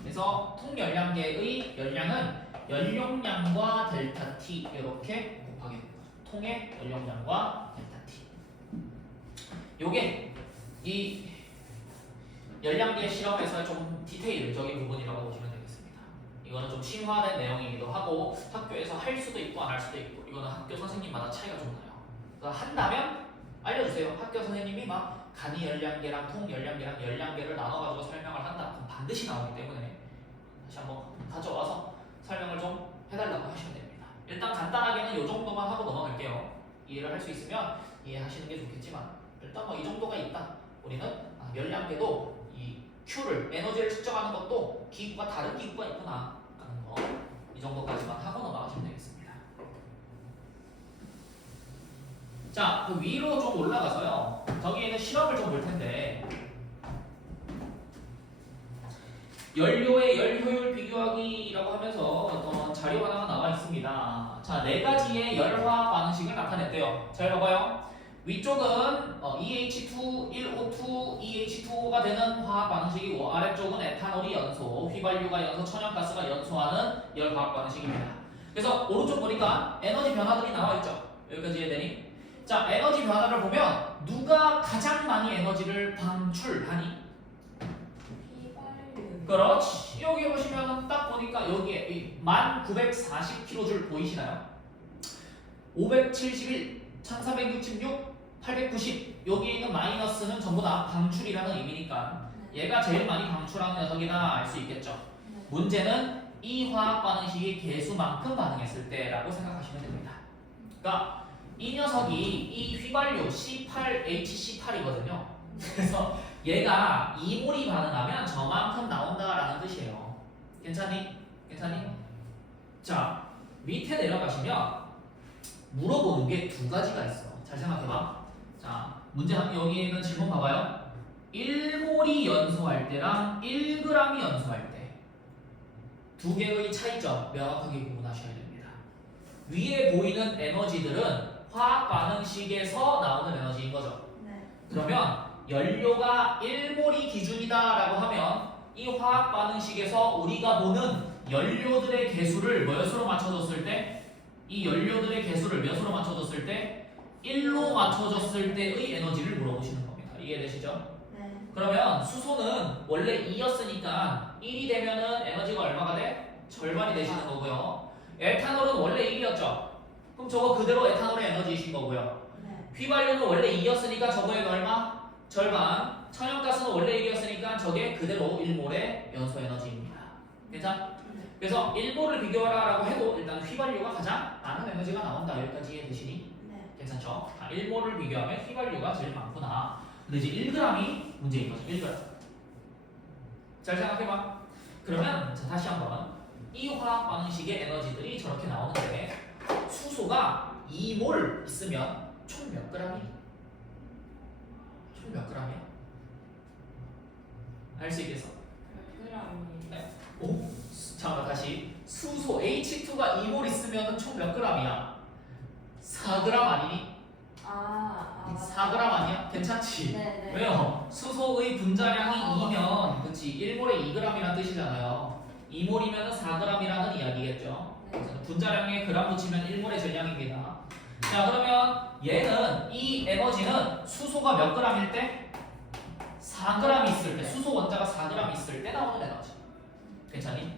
그래서 통 열량계의 열량은 열용량과 델타 T 이렇게 곱하게 됩니다. 통의 열용량과 델타 T. 요게 이 열량계 실험에서의 좀 디테일적인 부분이라고 보시면 되겠습니다. 이거는 좀 심화된 내용이기도 하고 학교에서 할 수도 있고 안 할 수도 있고 이거는 학교 선생님마다 차이가 좀 나요. 그래서 한다면 알려주세요. 학교 선생님이 막 간이 열량계랑 통 열량계랑 열량계를 나눠가지고 설명을 한다. 그럼 반드시 나오기 때문에 다시 한번 가져와서 설명을 좀 해달라고 하시면 됩니다. 일단 간단하게는 이 정도만 하고 넘어갈게요. 이해를 할 수 있으면 이해하시는 게 좋겠지만 일단 뭐 이 정도가 있다. 우리는 열량계도 이 Q를 에너지를 측정하는 것도 기구가 다른 기구가 있구나 하는 거 이 정도까지만 하고 넘어가시면 되겠습니다. 자, 그 위로 좀 올라가서요. 저기에는 실험을 좀 볼 텐데 연료의 열 효율 비교하기라고 하면서 어떤 자료가 하나 나와 있습니다. 자, 네 가지의 열화학 반응식을 나타냈대요. 잘 봐봐요. 위쪽은 EH2, 1O2, EH2O가 되는 화학 반응식이고 아래쪽은 에탄올이 연소, 휘발유가 연소, 천연가스가 연소하는 열화학 반응식입니다. 그래서 오른쪽 보니까 에너지 변화들이 나와 있죠. 여기까지 이해되니? 자, 에너지 변화를 보면 누가 가장 많이 에너지를 방출하니? 휘발유. 그렇지. 여기 보시면 딱 보니까 여기에 1940kJ 보이시나요? 571, 1466, 890 여기에 있는 마이너스는 전부 다 방출이라는 의미니까 얘가 제일 많이 방출하는 녀석이다 알 수 있겠죠. 네. 문제는 이 화학 반응식이 개수만큼 반응했을 때라고 생각하시면 됩니다. 그러니까 이 녀석이 이 휘발유 C8H18이거든요. 그래서 얘가 2몰이 반응하면 저만큼 나온다라는 뜻이에요. 괜찮니? 괜찮니? 자, 밑에 내려가시면 물어보는 게 두 가지가 있어. 잘 생각해봐. 자, 문제 여기 있는 질문 봐봐요. 1몰이 연소할 때랑 1g이 연소할 때 두 개의 차이점 명확하게 구분하셔야 됩니다. 위에 보이는 에너지들은 화학 반응식에서 나오는 에너지인 거죠. 네. 그러면 연료가 1몰이 기준이다라고 하면 이 화학 반응식에서 우리가 보는 연료들의 개수를 몇으로 맞춰줬을 때 이 연료들의 개수를 몇으로 맞춰줬을 때 1로 맞춰줬을 때의 에너지를 물어보시는 겁니다. 이해되시죠? 네. 그러면 수소는 원래 2였으니까 1이 되면은 에너지가 얼마가 돼? 절반이 되시는 거고요. 에탄올은 원래 1이었죠? 그럼 저거 그대로 에탄올의 에너지이신 거고요. 네. 휘발유는 원래 2였으니까 저거의 얼마? 절반. 천연가스는 원래 1이었으니까 저게 그대로 1몰의 연소 에너지입니다. 괜찮아? 그래서 1몰을 비교하라고 해도 일단 휘발유가 가장 많은 에너지가 나온다. 여기까지 이해되시니? 네. 괜찮죠? 1몰을 비교하면 휘발유가 제일 많구나. 근데 이제 1g이 문제인 거죠. 1g. 잘 생각해봐. 그러면 자, 다시 한번 이 화학 반응식의 에너지들이 저렇게 나오는데 수소가 2몰 있으면 총 몇 g이? 총 몇 g이야? 알 수 있겠어? 네. 오? 잠깐만 다시 수소 H2가 2몰 있으면 총 몇 g이야? 4g 아니니? 4g 아니야? 괜찮지? 네. 왜요? 수소의 분자량이 2면 그치 1몰에 2g이란 뜻이잖아요. 2몰이면 4g이라는 이야기겠죠. 네. 분자량에 그램 붙이면 1몰의 전량입니다. 자 그러면 얘는 이 에너지는 수소가 몇 g일 때? 4g 있을 때 수소 원자가 4g 있을 때 나오는 에너지. 괜찮니?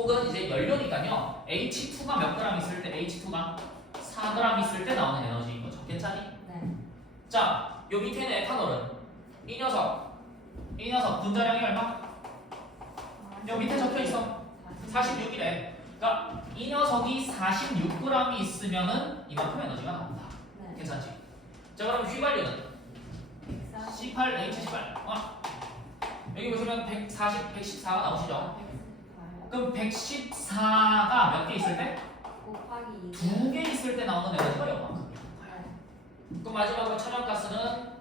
혹은 이제 연료니까요. H2가 몇 그램 있을 때 H2가 4g 있을 때 나오는 에너지인 거죠. 괜찮니? 네. 자, 요 밑에 있는 에탄올은 이 녀석 분자량이 얼마? 요 밑에 적혀 있어. 46이래. 그러니까 이 녀석이 46g이 있으면은 이만큼 에너지가 나온다. 네. 괜찮지? 자, 그럼 휘발유는 140. C8H18. 여기 보시면 140, 114가 나오시죠? 그럼 114가 몇 개 있을 때? 곱하기 2. 2개 있을 때 나오는 에너지가 요만큼이야. 네. 그럼 마지막으로 천연가스는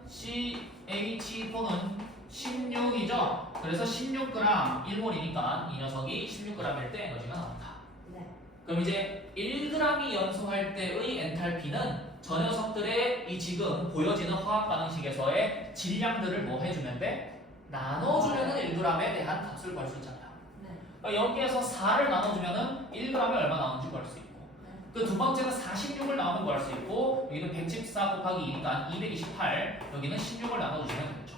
CH4는 16이죠. 그래서 16g 1몰이니까 이 녀석이 16g일 때 에너지가 나온다. 네. 그럼 이제 1g이 연소할 때의 엔탈피는 저 녀석들의 이 지금 보여지는 화학 반응식에서의 질량들을 뭐 해주면 돼? 나눠주면은 1g에 대한 값을 구할 수 있잖아요. 네. 그러니까 여기에서 4를 나눠주면은 1g에 얼마 나오는지 구할 수 있고, 네. 그 두 번째는 46을 나오는 구할 수 있고, 여기는 114 곱하기 2니까 228, 여기는 16을 나눠주시면 되겠죠.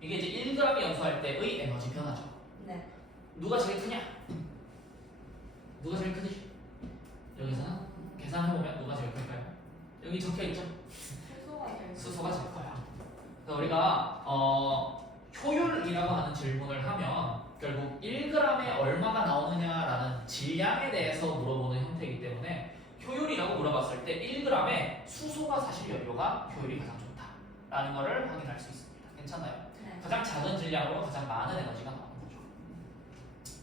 이게 이제 1g이 연소할 때의 에너지 변화죠. 네. 누가 제일 크냐? 누가 제일 크지? 여기서는 계산해보면 누가 제일 클까요? 여기 적혀있죠? 수소가 제일 수소가 제일 커요. 그래서 우리가 효율이라고 하는 질문을 하면 결국 1g에 얼마가 나오느냐라는 질량에 대해서 물어보는 형태이기 때문에 효율이라고 물어봤을 때 1g에 수소가 사실 연료가 효율이 가장 좋다라는 것을 확인할 수 있습니다. 괜찮나요? 네. 가장 작은 질량으로 가장 많은 에너지가 나오는 거죠.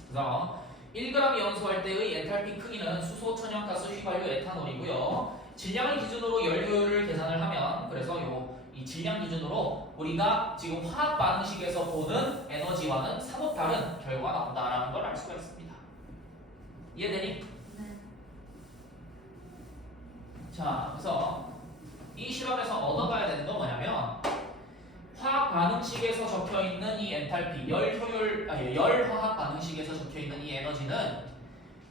그래서 1g이 연소할 때의 엔탈피 크기는 수소, 천연가스, 휘발유, 에탄올이고요. 질량을 기준으로 열 효율을 계산을 하면 그래서 이 질량 기준으로 우리가 지금 화학 반응식에서 보는 에너지와는 사뭇 다른 결과가 나온다라는 걸 알 수가 있습니다. 이해되니? 네. 자, 그래서 이 실험에서 얻어가야 되는 건 뭐냐면 화학 반응식에서 적혀 있는 이 엔탈피, 열 화학 반응식에서 적혀 있는 이 에너지는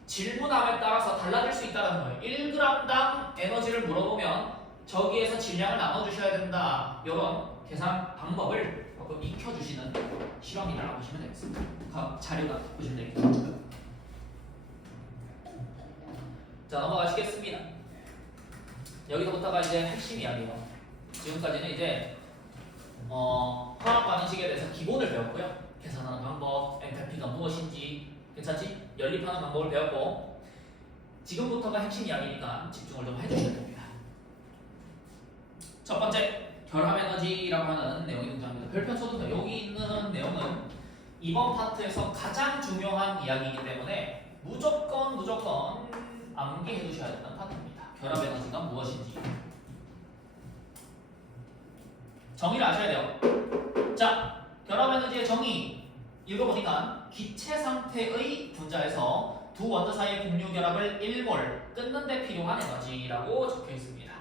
질문함에 따라서 달라질 수 있다는 거예요. 1g당 에너지를 물어보면 저기에서 질량을 나눠주셔야 된다. 이런 계산 방법을 조금 익혀주시는 실험이라고 보시면 되겠습니다. 다음 자료가 보시면 되겠습니다. 자, 넘어가시겠습니다. 여기서부터가 이제 핵심 이야기예요. 지금까지는 이제 화학 반응식에 대해서 기본을 배웠고요. 계산하는 방법, 엔탈피가 무엇인지, 괜찮지? 연립하는 방법을 배웠고, 지금부터가 핵심 이야기니까 집중을 좀 해주셔야 됩니다. 첫 번째, 결합 에너지라고 하는 내용이 등장합니다. 별표 쳐도 돼요. 여기 있는 내용은 이번 파트에서 가장 중요한 이야기이기 때문에 무조건 암기해 두셔야 되는 파트입니다. 결합 에너지가 무엇인지. 정의를 아셔야 돼요. 자, 결합 에너지의 정의 읽어보니까 기체 상태의 분자에서 두 원자 사이의 공유 결합을 1몰 끊는 데 필요한 에너지라고 적혀 있습니다.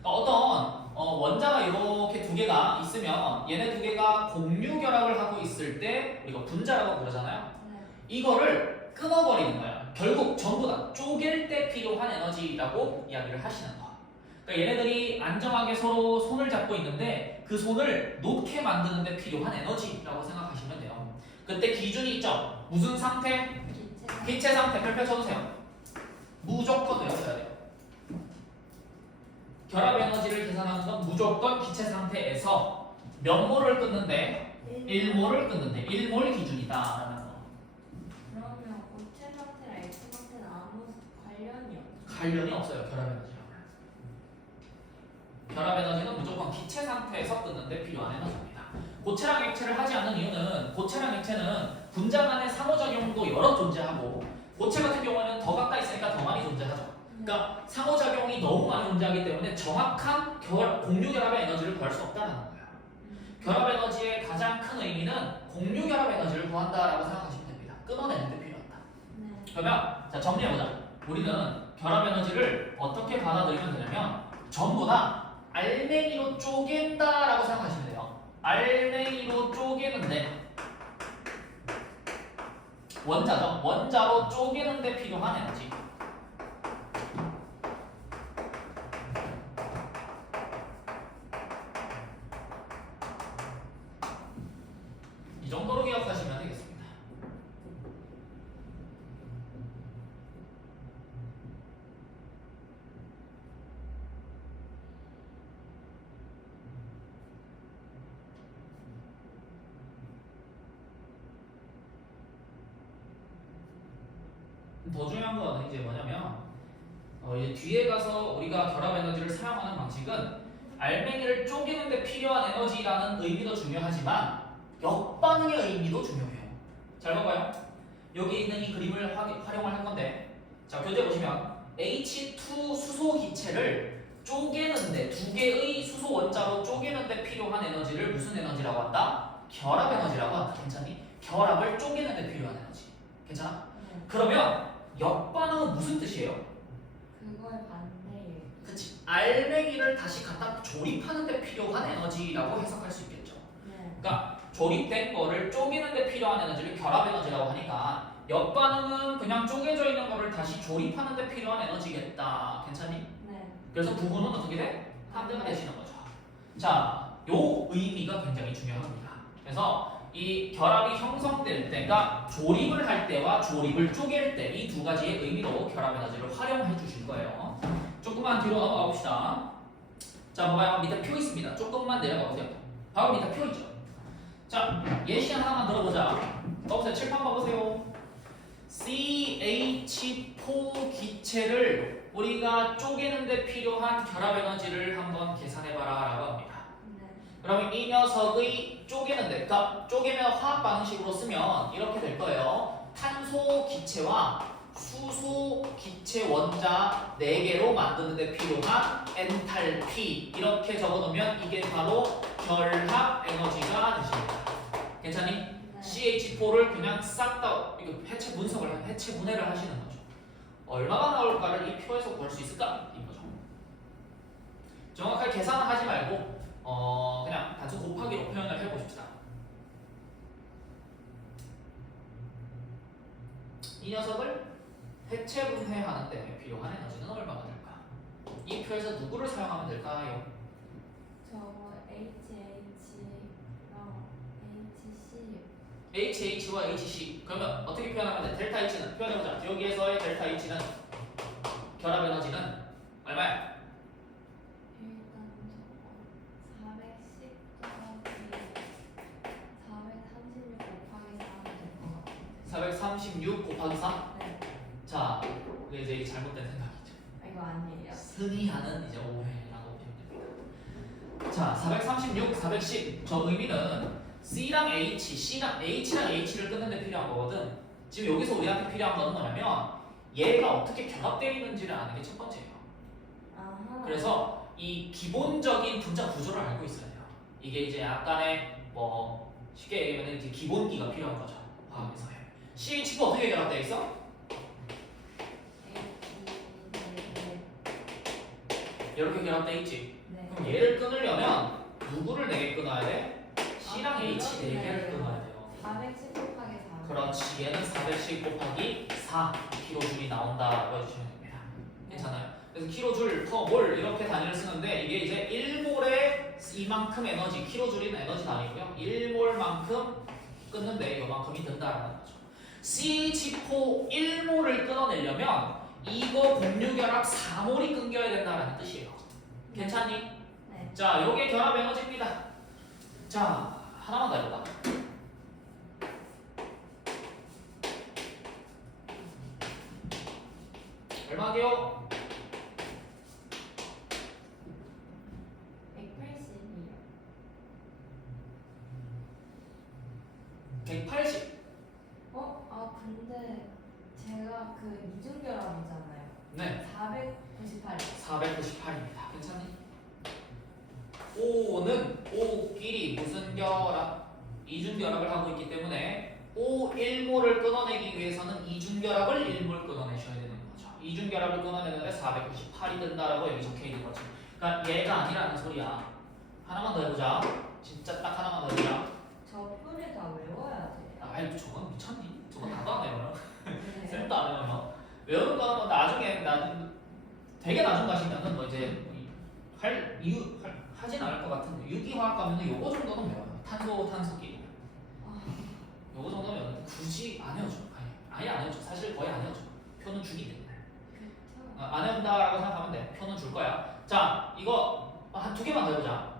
그러니까 어떤 원자가 이렇게 두 개가 있으면 얘네 두 개가 공유 결합을 하고 있을 때 우리가 분자라고 부르잖아요. 네. 이거를 끊어버리는 거야. 결국 전부 다 쪼갤 때 필요한 에너지라고 이야기를 하시는 거. 그러니까 얘네들이 안정하게 서로 손을 잡고 있는데 그 손을 놓게 만드는 데 필요한 에너지라고 생각하시면 돼요. 그때 기준이 있죠. 무슨 상태? 기체 상태. 별표 쳐주세요. 무조건 외워줘야 돼요. 결합 에너지를 계산하는 건 무조건 기체 상태에서 몇 몰을 끊는데 1몰을 끊는데 1몰 기준이다라는 거. 그러면 고체 상태랑 액체 상태는 아무 관련이 없어요. 관련이 없어요. 결합 에너지랑. 결합 에너지는 무조건 기체 상태에서 끊는데 필요한 에너지입니다. 고체랑 액체를 하지 않는 이유는 고체랑 액체는 분자 간의 상호작용도 여러 존재하고 고체 같은 경우에는 더 가까이 있으니까 더 많이 존재하죠. 그러니까 상호작용이 너무 많이 존재하기 때문에 정확한 공유 결합의 에너지를 구할 수 없다는 거예요. 결합 에너지의 가장 큰 의미는 공유 결합 에너지를 구한다라고 생각하시면 됩니다. 끊어내는 데 필요하다. 네. 그러면 자 정리해보자. 우리는 결합 에너지를 어떻게 받아들이면 되냐면 전부 다 알맹이로 쪼갠다라고 생각하시면 돼요. 알맹이로 쪼개는데 원자죠. 원자로 쪼개는 데 필요한 에너지. 이 정도로 기억하시면 되겠습니다. 더 중요한 건 이제 뭐냐면 이제 뒤에 가서 우리가 결합 에너지를 사용하는 방식은 알맹이를 쪼개는데 필요한 에너지라는 의미도 중요하지만 역반응의 의미도 중요해요. 잘 봐봐요. 여기 있는 이 그림을 활용을 할 건데, 자 교재 보시면 H2 수소 기체를 쪼개는데 두 개의 수소 원자로 쪼개는데 필요한 에너지를 무슨 에너지라고 한다? 결합 에너지라고 한다. 괜찮니? 결합을 쪼개는데 필요한 에너지. 괜찮아? 네. 그러면 역반응은 무슨 뜻이에요? 그거의 반대예요. 그치. 알맹이를 다시 갖다 조립하는 데 필요한 에너지라고 해석할 수 있겠죠. 네. 그러니까 조립된 거를 쪼개는 데 필요한 에너지를 결합 에너지라고 하니까 역반응은 그냥 쪼개져 있는 거를 다시 조립하는 데 필요한 에너지겠다. 괜찮니? 네. 그래서 부분은 어떻게 돼? 함대가 되시는 거죠. 자, 요 의미가 굉장히 중요합니다. 그래서 이 결합이 형성될 때, 그러니까 조립을 할 때와 조립을 쪼갤 때 이 두 가지의 의미로 결합 에너지를 활용해 주실 거예요. 조금만 뒤로 넘어가 봅시다. 자, 봐봐요. 밑에 표 있습니다. 조금만 내려가 보세요. 바로 밑에 표 있죠. 자, 예시 하나만 들어보자. 봐보세요. 칠판 봐보세요. CH4 기체를 우리가 쪼개는 데 필요한 결합 에너지를 한번 계산해봐라 라고 합니다. 네. 그러면 이 녀석의 쪼개는 데, 그러니까 쪼개면 화학 방식으로 쓰면 이렇게 될 거예요. 탄소 기체와 수소 기체 원자 4개로 만드는 데 필요한 엔탈피 이렇게 적어놓으면 이게 바로 결합 에너지가 되십니다. 괜찮니? 네. CH4를 그냥 싹 다 해체 분석을 해체 분해를 하시는 거죠. 얼마가 나올까를 이 표에서 구할 수 있을까? 이거죠. 정확하게 계산을 하지 말고 그냥 단순 곱하기로 표현을 해보십시다. 이 녀석을 해체 분해하는 데 필요한 에너지는 얼마가 될까? 이 표에서 누구를 사용하면 될까요? 저거 HH랑 HC. HH와 HC. 그러면 어떻게 표현하면 돼? 델타 H는 표현해보자. 여기에서의 델타 H는 결합 에너지는 얼마야? 일단 저거 436 곱하기 4 네. 자, 이게 이제 잘못된 생각이죠. 이거 아니에요. 흔히 하는 이제 오해라고 보면 됩니다. 자, 436, 410. 저 의미는 C랑 H, C랑 H랑 H를 끊는 데 필요한 거거든. 지금 여기서 우리한테 필요한 거는 뭐냐면 얘가 어떻게 결합되어 있는지를 아는 게 첫 번째예요. 아하. 그래서 이 기본적인 분자 구조를 알고 있어야 돼요. 이게 이제 약간의 뭐 쉽게 얘기하면 이제 기본기가 필요한 거죠. 화학에서의. CH4 어떻게 결합되어 있어? 이렇게 결합되어 있지. 네. 그럼 얘를 끊으려면 누구를 4개 끊어야 돼? C랑 H 4개를 끊어야 돼요. 410 곱하기 4. 그렇지. 얘는 410 곱하기 4 kJ이 나온다고 해주시면 됩니다. 괜찮아요? 그래서 kJ, 몰 이렇게 단위를 쓰는데 이게 이제 1몰에 이만큼 에너지, kJ는 에너지 단위고요. 1몰만큼 끊는데 이만큼이 든다라는 거죠. CH4 1몰을 끊어내려면 이거 분류결합 4몰이 끊겨야 된다라는 뜻이에요. 괜찮니? 네. 자, 요게 결합 에너지입니다. 자, 하나만 더 해볼까? 얼마게요? 180이요. 180. 근데 제가 그 이중결합이잖아요. 네. 498. 498입니다. 괜찮니? O는 O끼리 무슨 결합? 이중결합을 하고 있기 때문에 O 1몰을 끊어내기 위해서는 이중결합을 1몰 끊어내셔야 되는 거죠. 이중결합을 끊어내는데 498이 된다라고 여기 적혀 있는 거죠. 그러니까 얘가 아니라는 소리야. 하나만 더 해보자. 진짜 딱 하나만 더 해보자. 저 표를 다 외워야 돼요. 아이 저건 미쳤니? 저건 나도 안 해요. 네. 쌤도 안 해요. 외우는 거는 뭐 나중에 되게 나중 가시면은 뭐 이제 하진 않을 것 같은데 유기화학 가면은 요거 정도는 외워요. 탄소끼리. 요거 정도면 외우는데 굳이 안 외워줘. 아예 안 외워줘. 사실 거의 안 외워줘. 표는 주기 때문에. 그쵸? 안 외운다라고 생각하면 돼. 표는 줄 거야. 자, 이거 한 2개만 더 해보자.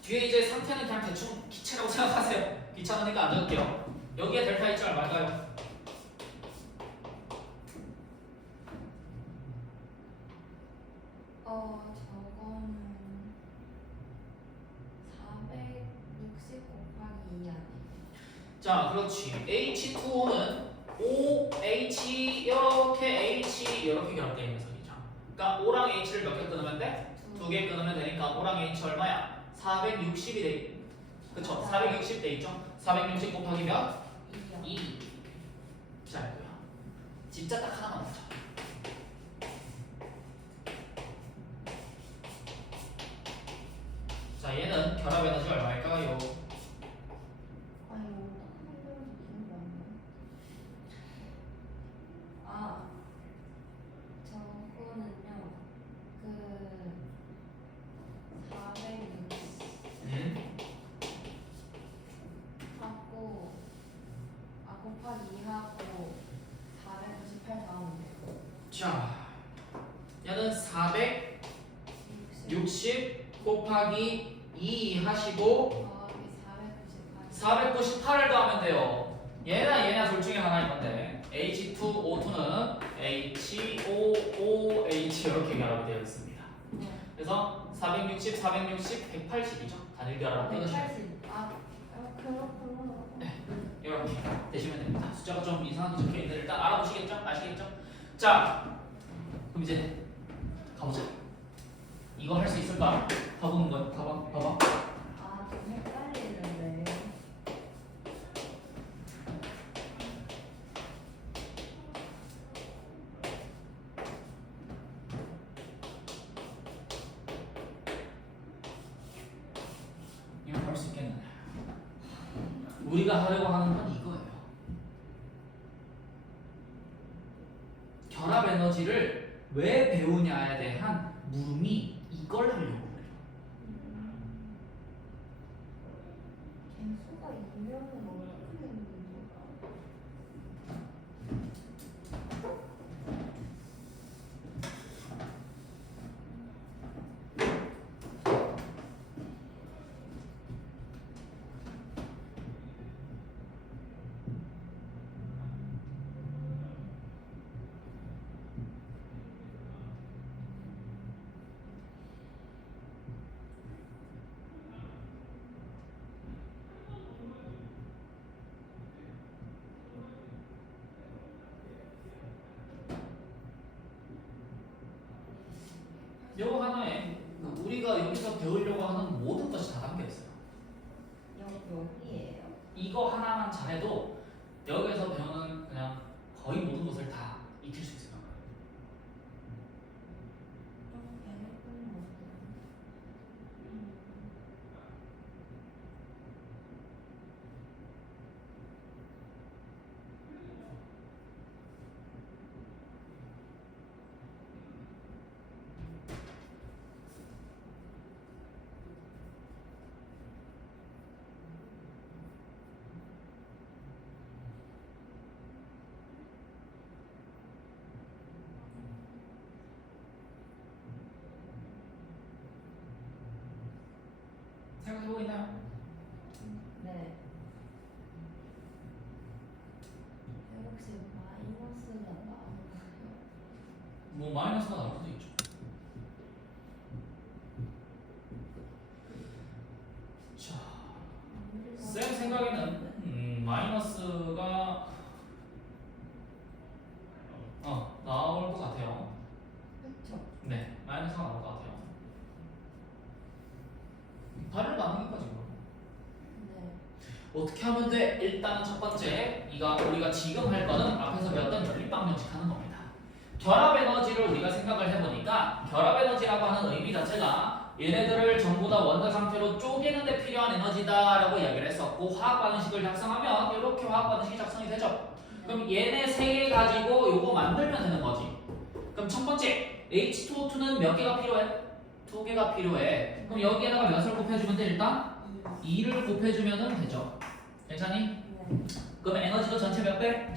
뒤에 이제 상태는 그냥 대충 기체라고 생각하세요. 귀찮으니까 안 적을게요. 여기에 델타 H 얼마일까요? 저거는 460 곱하기 2 아니에요? 자, 그렇지. H2O는 OH 이렇게 H 이렇게 결합되어 있는 석이죠. 그러니까 O랑 H를 몇 개 끊으면 돼? 2개 끊으면 되니까 O랑 H 얼마야? 460이 돼. 그쵸? 460 돼 있죠? 460 곱하기 몇? 2요. 2. 자, 알고요. 진짜 딱 하나만 하자. 자, 얘는 결합 에너지 얼마일까요? 아니 오늘 딱 한글에서 기억이 안 나. 저거는요. 그 460 하고 곱하기 2하고 498 더하면 돼요. 자, 얘는 460 곱하기 2 하시고 더하기 498. 498을 더하면 돼요. 얘나 둘 중에 하나인 건데 H2O2는 HOOH 이렇게 결합이 되어 있습니다. 네. 그래서 460, 180이죠. 단일 결합을 끊으시면 180. 그렇구나. 이렇게 되시면 됩니다. 숫자가 좀 이상하게 적혀 있는데 일단 알아보시겠죠? 아시겠죠? 자, 그럼 이제 가보자. 이거 할 수 있을까? 봐보는 거, 봐봐. 좀 헷갈리는데. 이거 할 수 있겠네. 우리가 하려고 하는 건 이거예요. 결합 에너지를 왜 배우냐에 대한 물음이 이걸 하려고 해요. 개수가 2면은 어떻게 되는 건가? 요거 하나에 우리가 여기서 배우려고 하는 모든 것이 다 담겨 있어요. 여기에요? 이거 하나만 잘해도 여기서 배우는 그냥 거의 모든 것을 다 익힐 수 있을 거예요. 생각해보겠나요? 네. 혹시 마이너스가 나오나요? 뭐 마이너스가 나올 수도 있죠. 자, 쌤 생각에는 마이너스가 나올 것 같아요. 그쵸? 네, 마이너스가 나올 것 같아요. 발을 나누는 거지 뭐. 네. 어떻게 하면 돼? 일단 첫 번째, 우리가 지금 할 거는 앞에서 배웠던 연립방정식 하는 겁니다. 결합 에너지를 우리가 생각을 해보니까 결합 에너지라고 하는 의미 자체가 얘네들을 전부 다 원자 상태로 쪼개는 데 필요한 에너지다라고 이야기를 했었고 화학 반응식을 작성하면 이렇게 화학 반응식이 작성이 되죠. 그럼 얘네 세 개 가지고 요거 만들면 되는 거지. 그럼 첫 번째 H2O2는 몇 개가 필요해? 2개가 필요해. 그럼 여기에다가 몇을 곱해주면 돼? 일단 2를 곱해주면 되죠. 괜찮니? 네. 그럼 에너지도 전체 몇 배?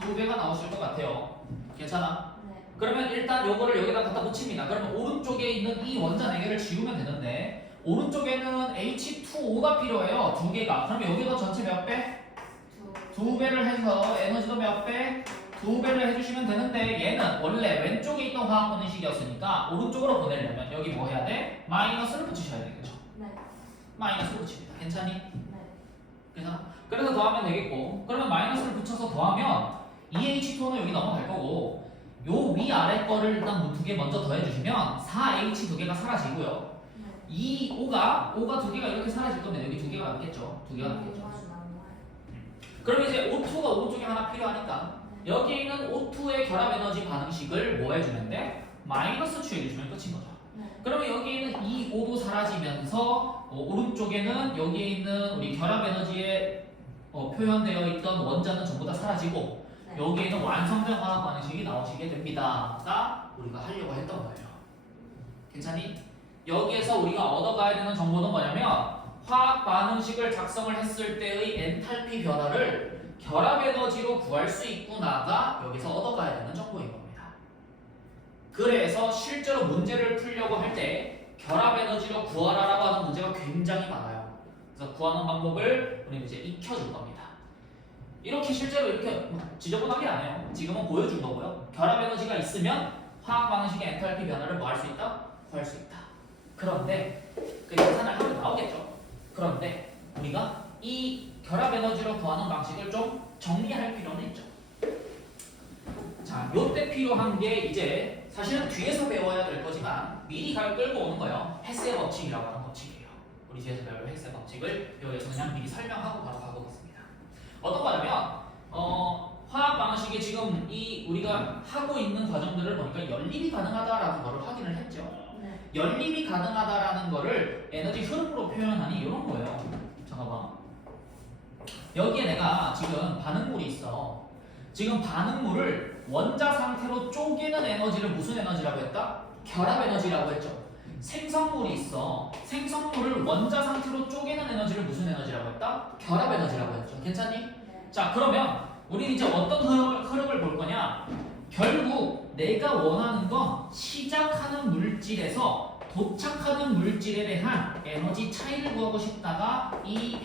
2배가 나오실 것 같아요. 괜찮아? 네. 그러면 일단 요거를 여기다 갖다 붙입니다. 그러면 오른쪽에 있는 이 원자 4개를 지우면 되는데 오른쪽에는 H2O가 필요해요. 두 개가. 그럼 여기도 전체 몇 배? 두 배를 해서 에너지도 몇 배? 두 배를 해주시면 되는데 얘는 원래 왼쪽에 있던 화학 방정식이었으니까 오른쪽으로 보내려면 여기 뭐 해야 돼? 마이너스를 붙이셔야 되겠죠. 네. 마이너스 붙입니다. 괜찮니? 네. 그래서 더하면 되겠고 그러면 마이너스를 붙여서 더하면 2H2는 여기 넘어갈 거고 요 위아래 거를 일단 두 개 먼저 더해주시면 4H 두 개가 사라지고요. 네. 이 O가 두 개가 이렇게 사라질 건데 여기 두 개가 남겠죠. 두 개가 남겠죠. 그럼 이제 O2가 오른쪽에 하나 필요하니까 여기에 있는 O2의 결합 에너지 반응식을 뭐 해주면 돼? 마이너스 취해주시면 끝인 거죠. 네. 그러면 여기 있는 이 O도 사라지면서 오른쪽에는 여기에 있는 우리 결합 에너지에 표현되어 있던 원자는 전부 다 사라지고 네. 여기에는 완성된 화학 반응식이 나오시게 됩니다가 우리가 하려고 했던 거예요. 괜찮니? 여기에서 우리가 얻어가야 되는 정보는 뭐냐면 화학 반응식을 작성을 했을 때의 엔탈피 변화를 결합 에너지로 구할 수 있구나가 여기서 얻어가야 되는 정보인 겁니다. 그래서 실제로 문제를 풀려고 할 때 결합 에너지로 구하라라고 하는 문제가 굉장히 많아요. 그래서 구하는 방법을 우리는 이제 익혀줄 겁니다. 이렇게 실제로 이렇게 지저분하게 안 해요. 지금은 보여준 거고요. 결합 에너지가 있으면 화학 반응식의 엔탈피 변화를 뭐 할 수 있다? 구할 수 있다. 그런데 그 계산을 하면 나오겠죠. 그런데 우리가 이 결합 에너지로 구하는 방식을 좀 정리할 필요는 있죠. 자, 요때 필요한 게 이제 사실은 뒤에서 배워야 될 거지만 미리 끌고 오는 거예요. 헤스의 법칙이라고 하는 법칙이에요. 우리 뒤에서 배울 헤스의 법칙을 여기서 그냥 미리 설명하고 바로 가보겠습니다. 어떤 거냐면 화학 방식이 지금 이 우리가 하고 있는 과정들을 보니까 연립이 가능하다라는 거를 확인을 했죠. 네. 연립이 가능하다라는 거를 에너지 흐름으로 표현하니 이런 거예요. 잠깐만. 여기에 내가 지금 반응물이 있어. 지금 반응물을 원자 상태로 쪼개는 에너지를 무슨 에너지라고 했다? 결합 에너지라고 했죠. 생성물이 있어. 생성물을 원자 상태로 쪼개는 에너지를 무슨 에너지라고 했다? 결합 에너지라고 했죠. 괜찮니? 네. 자, 그러면 우리 이제 어떤 흐름을 볼 거냐? 결국 내가 원하는 건 시작하는 물질에서 도착하는 물질에 대한 에너지 차이를 구하고 싶다가 이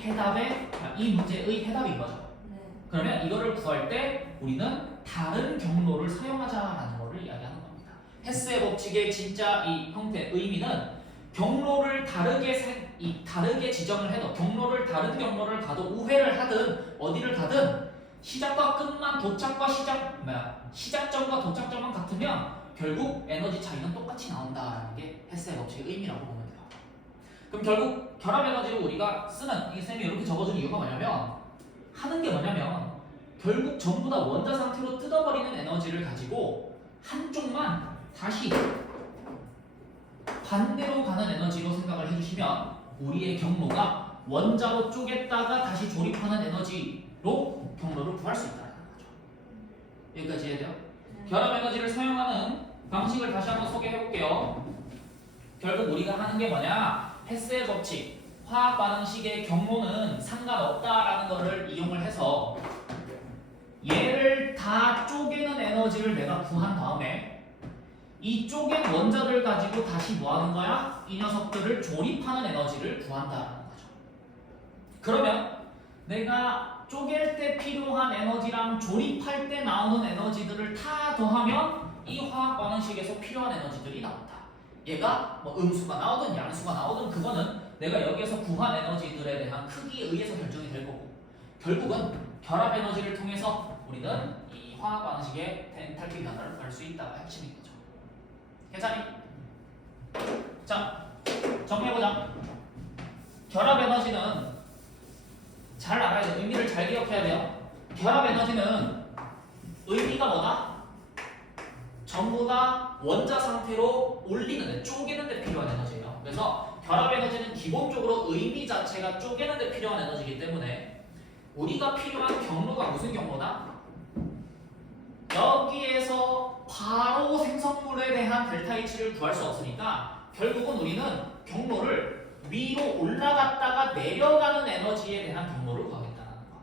문제의 해답인 거죠. 네. 그러면 이거를 구할 때 우리는 다른 경로를 사용하자라는 거를 이야기하는 겁니다. 헤스의 법칙의 진짜 이 형태 의미는 경로를 다르게 지정을 해도 경로를 다른 경로를 가도 우회를 하든 어디를 가든 시작과 끝만 시작점과 도착점만 같으면 결국 에너지 차이는 똑같이 나온다라는 게 헤스의 법칙의 의미라고 보면 돼요. 그럼 결국 결합 에너지를 우리가 쓰는 이 쌤이 이렇게 적어준 이유가 뭐냐면 하는 게 뭐냐면 결국 전부 다 원자 상태로 뜯어버리는 에너지를 가지고 한쪽만 다시 반대로 가는 에너지로 생각을 해주시면 우리의 경로가 원자로 쪼갰다가 다시 조립하는 에너지로 경로를 구할 수 있다는 거죠. 여기까지 이해돼요? 네. 결합 에너지를 사용하는 방식을 다시 한번 소개해 볼게요. 결국 우리가 하는 게 뭐냐? 헤스의 법칙, 화학 반응식의 경로는 상관없다라는 것을 이용을 해서 얘를 다 쪼개는 에너지를 내가 구한 다음에 이 쪼갠 원자들 가지고 다시 뭐 하는 거야? 이 녀석들을 조립하는 에너지를 구한다라는 거죠. 그러면 내가 쪼갤 때 필요한 에너지랑 조립할 때 나오는 에너지들을 다 더하면 이 화학 반응식에서 필요한 에너지들이 나온다. 얘가 뭐 음수가 나오든 양수가 나오든 그거는 내가 여기에서 구한 에너지들에 대한 크기에 의해서 결정이 될 거고 결국은 결합 에너지를 통해서 우리는 이 화학 반응식의 엔탈피 변화를 구할 수 있다가 핵심인 거죠. 괜찮니? 자, 정리해보자. 결합 에너지는 잘 알아야 돼. 의미를 잘 기억해야 돼요. 결합 에너지는 의미가 뭐다? 전부 다 원자 상태로 올리는 쪼개는 데 필요한 에너지예요. 그래서 결합 에너지는 기본적으로 의미 자체가 쪼개는 데 필요한 에너지이기 때문에 우리가 필요한 경로가 무슨 경로다? 여기에서 바로 생성물에 대한 델타 H를 구할 수 없으니까 결국은 우리는 경로를 위로 올라갔다가 내려가는 에너지에 대한 경로를 구하겠다는 거.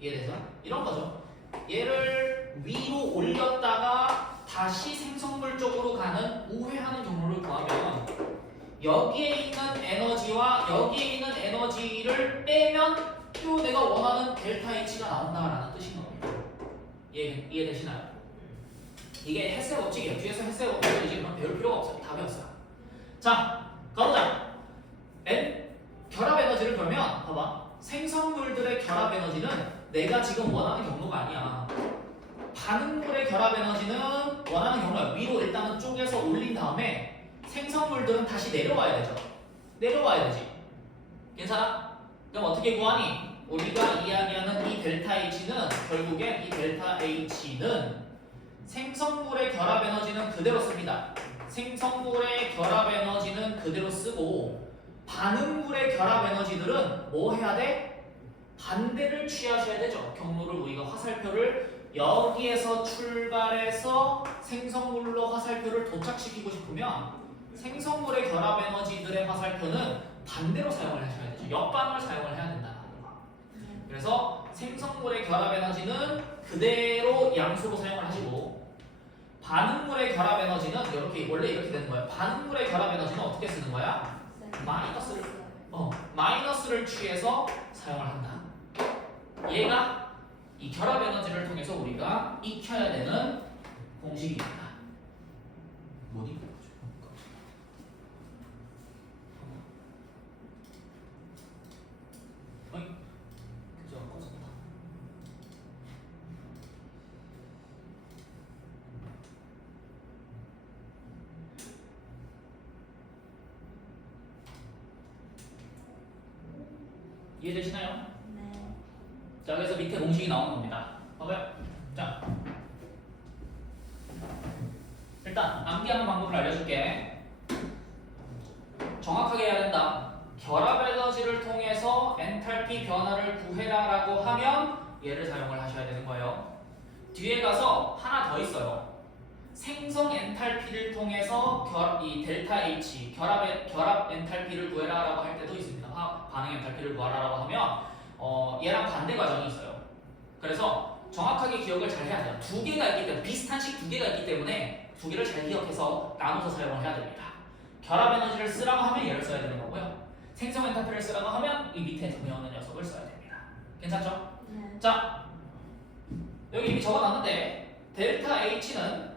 이해돼서? 이런 거죠. 얘를 위로 올렸다가 다시 생성물 쪽으로 가는 우회하는 경로를 구하면 여기에 있는 에너지와 여기에 있는 에너지를 빼면 또 내가 원하는 델타 H가 나온다라는 뜻인 겁니다. 이해되시나요? 이게 햇세 법칙이에요. 뒤에서 햇세 법칙을 이제 그럼 배울 필요가 없어요. 다 배웠어요. 자, 가보자. 결합 에너지를 그러면 봐봐. 생성물들의 결합 에너지는 내가 지금 원하는 경로가 아니야. 반응물의 결합 에너지는 원하는 경로야. 위로 일단은 쪼개서 올린 다음에 생성물들은 다시 내려와야 되죠. 내려와야 되지. 괜찮아? 그럼 어떻게 구하니? 우리가 이야기하는 이 델타 H는 결국엔 이 델타 H는 생성물의 결합 에너지는 그대로 씁니다. 생성물의 결합 에너지는 그대로 쓰고 반응물의 결합 에너지들은 뭐 해야 돼? 반대를 취하셔야 되죠. 경로를 우리가 화살표를 여기에서 출발해서 생성물로 화살표를 도착시키고 싶으면 생성물의 결합 에너지들의 화살표는 반대로 사용을 하셔야 되죠. 역반을 사용을 해야 된다는 거. 그래서 생성물의 결합 에너지는 그대로 양수로 사용을 하시고 반응물의 결합 에너지는 이렇게 원래 이렇게 되는 거예요. 반응물의 결합 에너지는 어떻게 쓰는 거야? 마이너스를 취해서 사용을 한다. 얘가 이 결합 에너지를 통해서 우리가 익혀야 되는 공식입니다. 뭐니? 어이? 교재가 꺼졌다. 이해되시나요? 네. 자, 그래서 밑에 공식이 나오는 겁니다. 봐봐요. 자, 일단 암기하는 방법을 알려줄게. 정확하게 해야 된다. 결합 에너지를 통해서 엔탈피 변화를 구해라라고 하면 얘를 사용을 하셔야 되는 거예요. 뒤에 가서 하나 더 있어요. 생성 엔탈피를 통해서 이 델타 H 결합 엔탈피를 구해라라고 할 때도 있습니다. 반응 엔탈피를 구하라라고 하면 얘랑 반대 과정이 있어요. 그래서 정확하게 기억을 잘 해야 돼요. 두 개가 있기 때문에 비슷한 식 두 개가 있기 때문에 두 개를 잘 기억해서 나눠서 사용을 해야 됩니다. 결합 에너지를 쓰라고 하면 얘를 써야 되는 거고요. 생성 엔탈피를 쓰라고 하면 이 밑에 정해오는 녀석을 써야 됩니다. 괜찮죠? 네. 자, 여기 이미 적어놨는데 델타 H는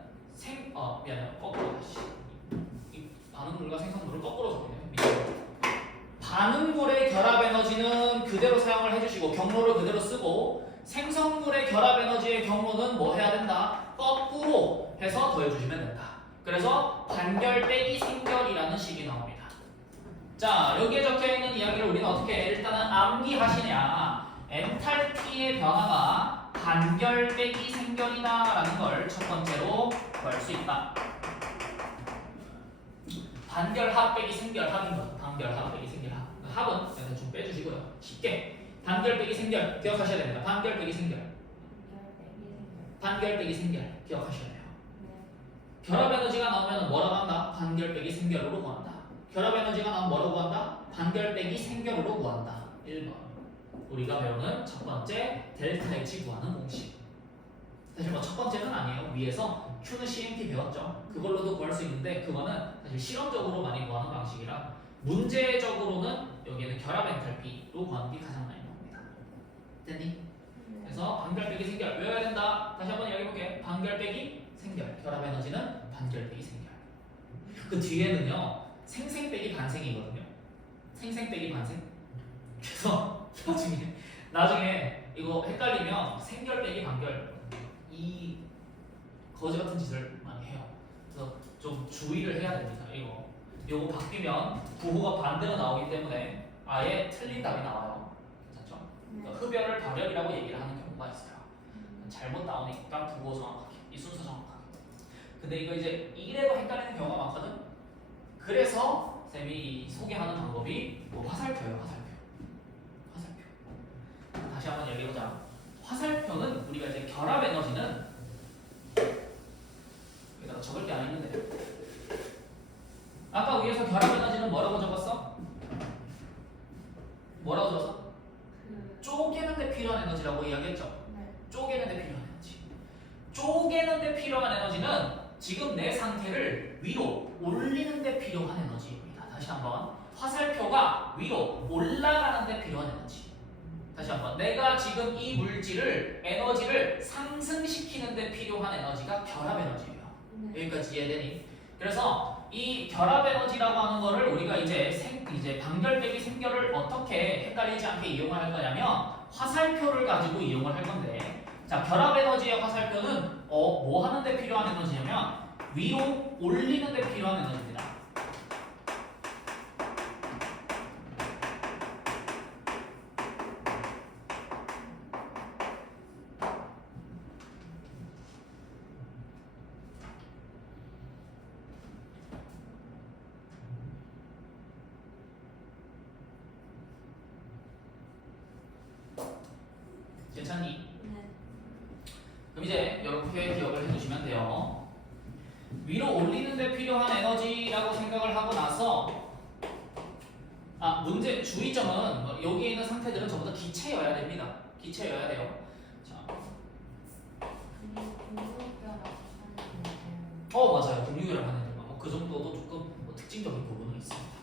미안해요. 거꾸로 다시. 이 반응물과 생성물을 거꾸로 적었네요. 반응물의 결합 에너지는 그대로 사용을 해주시고 경로를 그대로 쓰고 생성물의 결합 에너지의 경로는 뭐 해야 된다? 거꾸로 해서 더해주시면 된다. 그래서 반결 빼기 생결이라는 식이 나옵니다. 자, 여기에 적혀있는 이야기를 우리는 어떻게 해? 일단은 암기하시냐. 엔탈피의 변화가 반결 빼기 생결이다 라는 걸 첫 번째로 구할 수 있다. 반결합 빼기 생결합인 것. 반결합 빼기 생결합. 합은 그냥 좀 빼주시고요. 쉽게 반결 빼기 생결 기억하셔야 됩니다. 반결 빼기 생결. 반결 빼기 생결 기억하셔야 돼요. 결합 에너지가 나오면 뭐라고 한다? 반결 빼기 생결으로 구한다. 결합 에너지가 나오면 뭐라고 구한다? 반결 빼기 생결으로 구한다. 1번. 우리가 배우는 첫 번째 델타 H 구하는 공식. 사실 뭐 첫 번째는 아니에요. 위에서 Q는 CMP 배웠죠. 그걸로도 구할 수 있는데 그거는 사실 실험적으로 많이 구하는 방식이라 문제적으로는 여기에는 결합 엔탈피로 구하는 게 가장 많이 나옵니다. 됐니? 그래서 반결 빼기 생결 외워야 된다. 다시 한번 이야기해볼게. 반결 빼기 생결. 결합 에너지는 반결 빼기 생결. 그 뒤에는요. 생생 빼기 반생이거든요. 생생 빼기 반생. 그래서 나중에 이거 헷갈리면 생결 빼기 반결 이 거지 같은 짓을 많이 해요. 그래서 좀 주의를 해야 됩니다. 요거 바뀌면 부호가 반대로 나오기 때문에 아예 틀린 답이 나와요. 괜찮죠? 그러니까 흡연을 발열이라고 얘기를 하는 경우가 있어요. 잘못 나오니까 부호 정확하게, 이 순서 정확하게. 근데 이거 이제 이래도 헷갈리는 경우가 많거든. 그래서 쌤이 소개하는 방법이 뭐 화살표예요. 화살표. 다시 한번 얘기해보자. 화살표는 우리가 이제 결합 에너지는 여기다가 적을 게 안 있는데 아까 위에서 결합 에너지는 뭐라고 적었어? 뭐라고 적었어? 쪼개는 데 필요한 에너지라고 이야기했죠? 쪼개는 데 필요한 에너지. 쪼개는 데 필요한 에너지는 지금 내 상태를 위로 올리는 데 필요한 에너지입니다. 다시 한번. 화살표가 위로 올라가는 데 필요한 에너지. 다시 한번. 내가 지금 이 물질을 에너지를 상승시키는 데 필요한 에너지가 결합 에너지예요. 네. 여기까지 이해되니? 그래서 이 결합 에너지라고 하는 거를 우리가 이제 반결 빼기 생결을 어떻게 헷갈리지 않게 이용을 할 거냐면 화살표를 가지고 이용을 할 건데, 자, 결합 에너지의 화살표는 뭐 하는 데 필요한 에너지냐면 위로 올리는 데 필요한 에너지입니다. 괜찮니? 네. 그럼 이제 이렇게 기억을 해두시면 돼요. 위로 올리는 데 필요한 에너지라고 생각을 하고 나서, 문제 주의점은 여기에 있는 상태들은 전부 다 기체여야 됩니다. 기체여야 돼요. 자, 공급결합 하는 맞아요. 공유결합 하는 데만 그 정도도 조금 특징적인 부분은 있습니다.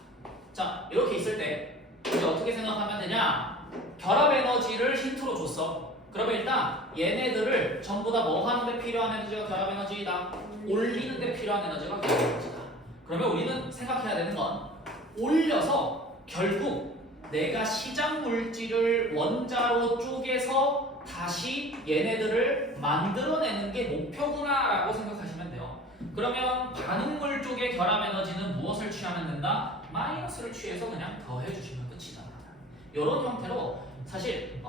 자, 이렇게 있을 때 이제 어떻게 생각하면 되냐? 결합 에너지를 힌트로 줬어. 그러면 일단 얘네들을 전부 다 뭐 하는 데 필요한 에너지가 결합 에너지이다. 올리는 데 필요한 에너지가 결합 에너지다. 그러면 우리는 생각해야 되는 건 올려서 결국 내가 시작 물질을 원자로 쪼개서 다시 얘네들을 만들어내는 게 목표구나라고 생각하시면 돼요. 그러면 반응물 쪽의 결합 에너지는 무엇을 취하면 된다? 마이너스를 취해서 그냥 더해주시면 끝이다. 이런 형태로 사실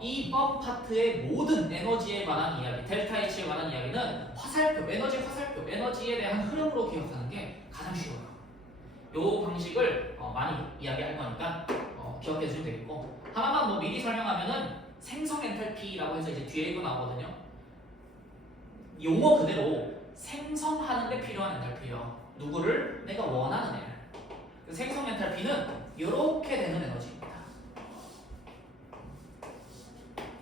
이번 파트의 모든 에너지에 관한 이야기, 델타 H에 관한 이야기는 화살표, 에너지에 대한 흐름으로 기억하는 게 가장 쉬워요. 이 방식을 많이 이야기할 거니까 기억해 주시면 되겠고, 하나만 뭐 미리 설명하면은 생성 엔탈피라고 해서 이제 뒤에 이거 나오거든요. 용어 그대로 생성하는 데 필요한 엔탈피예요. 누구를? 내가 원하는 애를. 그 생성 엔탈피는 이렇게 되는 에너지입니다.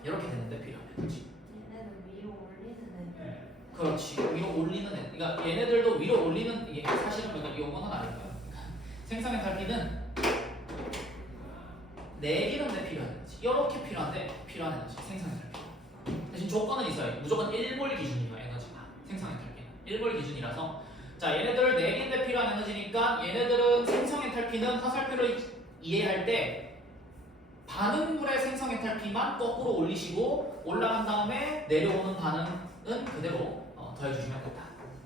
이렇게 되는데 필요한 에너지. 얘네는 위로 올리는 애. 그렇지. 위로 올리는 애. 그러니까 얘네들도 위로 올리는, 이게 사실은 이거는 아닐까요? 생성 엔탈피는 내리는 데 필요한 에너지. 이렇게 필요한데 필요한 에너지. 생성 엔탈피. 대신 조건은 있어요. 무조건 1몰 기준이에요. 에너지가. 생성 엔탈피는 1몰 기준이라서, 자, 얘네들을 내리는 데 필요한 에너지니까 얘네들은 생성 엔탈피는 화살표를 이해할 때 반응물의 생성 엔탈피만 거꾸로 올리시고 올라간 다음에 내려오는 반응은 그대로 더해주시면 된다.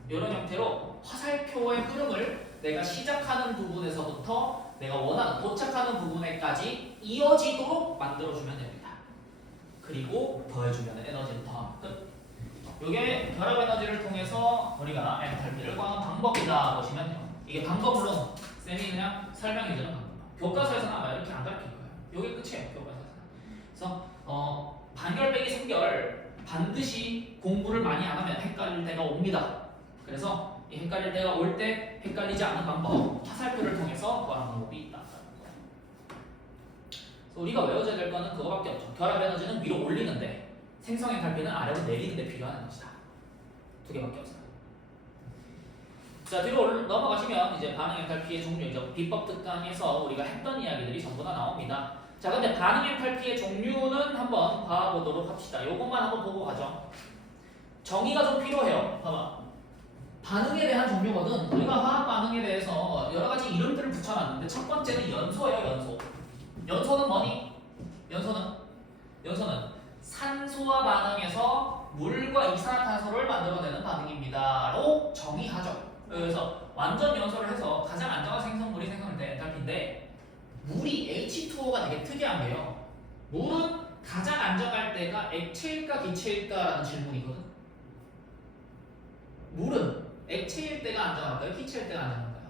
이런 형태로 화살표의 흐름을 내가 시작하는 부분에서부터 내가 원하는 도착하는 부분에까지 이어지도록 만들어주면 됩니다. 그리고 더해주면 에너지를 더하면 끝. 이게 결합 에너지를 통해서 우리가 엔탈피를 구하는 방법이다 보시면 돼요. 이게 방법으로 쌤이 그냥 설명해주는 방법. 교과서에서는 아마 이렇게 안 가르칠 거예요. 이게 끝이에요. 교과서에서는. 그래서 반결 빼기 생결 반드시 공부를 많이 안 하면 헷갈릴 때가 옵니다. 그래서 이 헷갈릴 때가 올 때 헷갈리지 않는 방법, 화살표를 통해서 구하는 방법이 있다. 그래서 우리가 외워줘야 될 거는 그거밖에 없죠. 결합 에너지는 위로 올리는데 생성 엔탈피는 아래로 내리는데 필요한 에너지다. 두 개밖에 없어요. 자, 뒤로 넘어가시면 이제 반응 엔탈피의 종류이죠. 비법 특강에서 우리가 했던 이야기들이 전부 다 나옵니다. 자, 근데 반응 엔탈피의 종류는 한번 봐보도록 합시다. 요것만 한번 보고 가죠. 정의가 좀 필요해요. 봐봐. 반응에 대한 종류거든. 우리가 화학 반응에 대해서 여러 가지 이름들을 붙여놨는데 첫 번째는 연소예요. 연소. 연소는 뭐니? 연소는 산소와 반응해서 물과 이산화탄소를 만들어내는 반응입니다로 정의하죠. 그래서 완전 연소를 해서 가장 안정한 생성물이 생성될 엔탈피인데, 물이 H2O가 되게 특이한 게요. 물은 가장 안정할 때가 액체일까 기체일까라는 질문이거든. 물은 액체일 때가 안정할까요? 기체일 때가 안정할까요?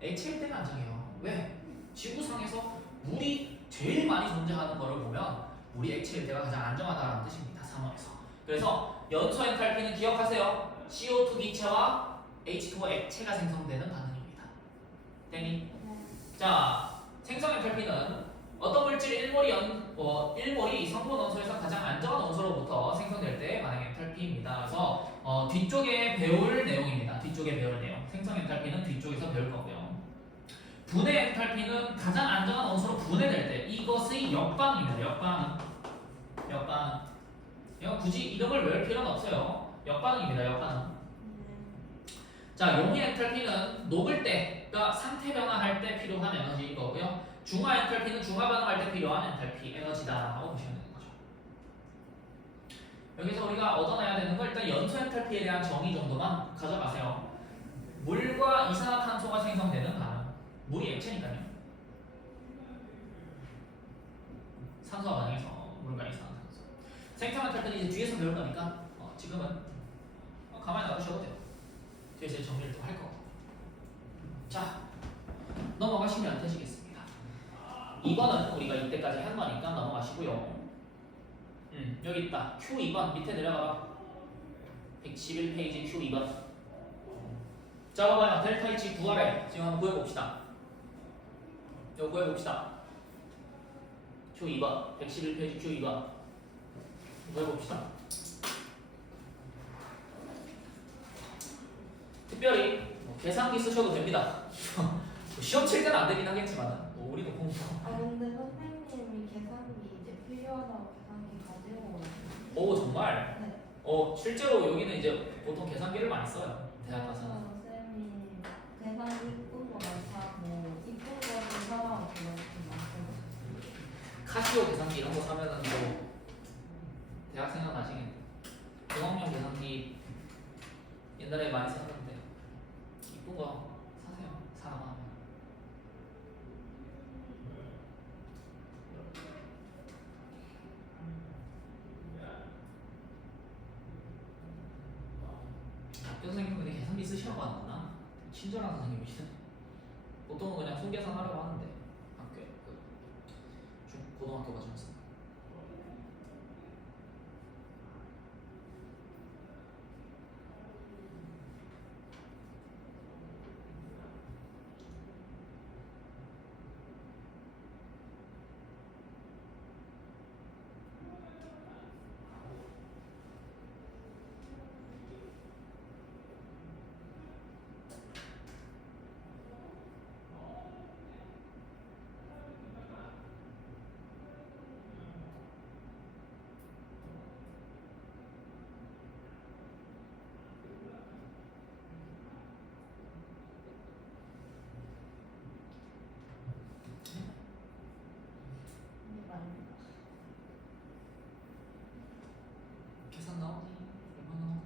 액체일 때가 안정해요. 왜? 지구상에서 물이 제일 많이 존재하는 거를 보면 물이 액체일 때가 가장 안정하다는 뜻입니다. 상황에서. 그래서 연소 엔탈피는 기억하세요. CO2 기체와 H2O 액체가 생성되는 반응입니다. 됐니? 자, 생성 엔탈피는 어떤 물질 1몰이 성분 원소에서 가장 안정한 원소로부터 생성될 때 반응 엔탈피입니다. 그래서 뒤쪽에 배울 내용입니다. 뒤쪽에 배울 내용. 생성 엔탈피는 뒤쪽에서 배울 거고요. 분해 엔탈피는 가장 안정한 원소로 분해될 때 이것의 역반응입니다. 역반응. 이거 굳이 이름을 외울 필요는 없어요. 역반응입니다. 역반응. 자, 용의 엔탈피는 녹을 때, 그러니까 상태 변화할 때 필요한 에너지인 거고요. 중화 엔탈피는 중화 반응할 때 필요한 엔탈피 에너지다라고 보시면 되는 거죠. 여기서 우리가 얻어내야 되는 건 일단 연소 엔탈피에 대한 정의 정도만 가져가세요. 물과 이산화탄소가 생성되는 반응. 물이 액체니까요. 산소와 반응해서 물과 이산화탄소. 생성 엔탈피는 이제 뒤에서 배울 거니까 지금은 가만히 놔두셔도 돼요. 뒤에서 정리를 또 할 거고. 자, 넘어가시면 되시겠습니다. 2번은 우리가 이때까지 한 거니까 넘어가시고요. 여기 있다. Q2번 밑에 내려가봐. 111페이지 Q2번. 자, 봐봐요. 델타 H 구하래. 지금 한번 구해봅시다. 이거 구해봅시다. Q2번. 111페이지 Q2번. 구해봅시다. 특별히 계산기 쓰셔도 됩니다. 시험 칠 때는 안 되긴 하겠지만 우리도 공부. 근데 선생님이 계산기 이제 필요하다고 계산기 가지고 오셨는데. 오 정말? 네. 실제로 여기는 이제 보통 계산기를 많이 써요. 대학 가서는. 선생님이 계산기 이쁜 거 많다고 이쁜 거 사라고 그렇게 말씀하셨어요. 카시오 계산기 이런 거 사면은 뭐 대학 생각나시겠네. 공학용 계산기 옛날에 많이 썼는데 이쁜 거 사세요. 사람. 학교 선생님은 근데 계산기 쓰시라고 안 하나? 친절한 선생님이시네. 보통은 그냥 손계산 하려고 하는데 학교에 고등학교 과정에서. 계산 나오니? 얼마 나오니?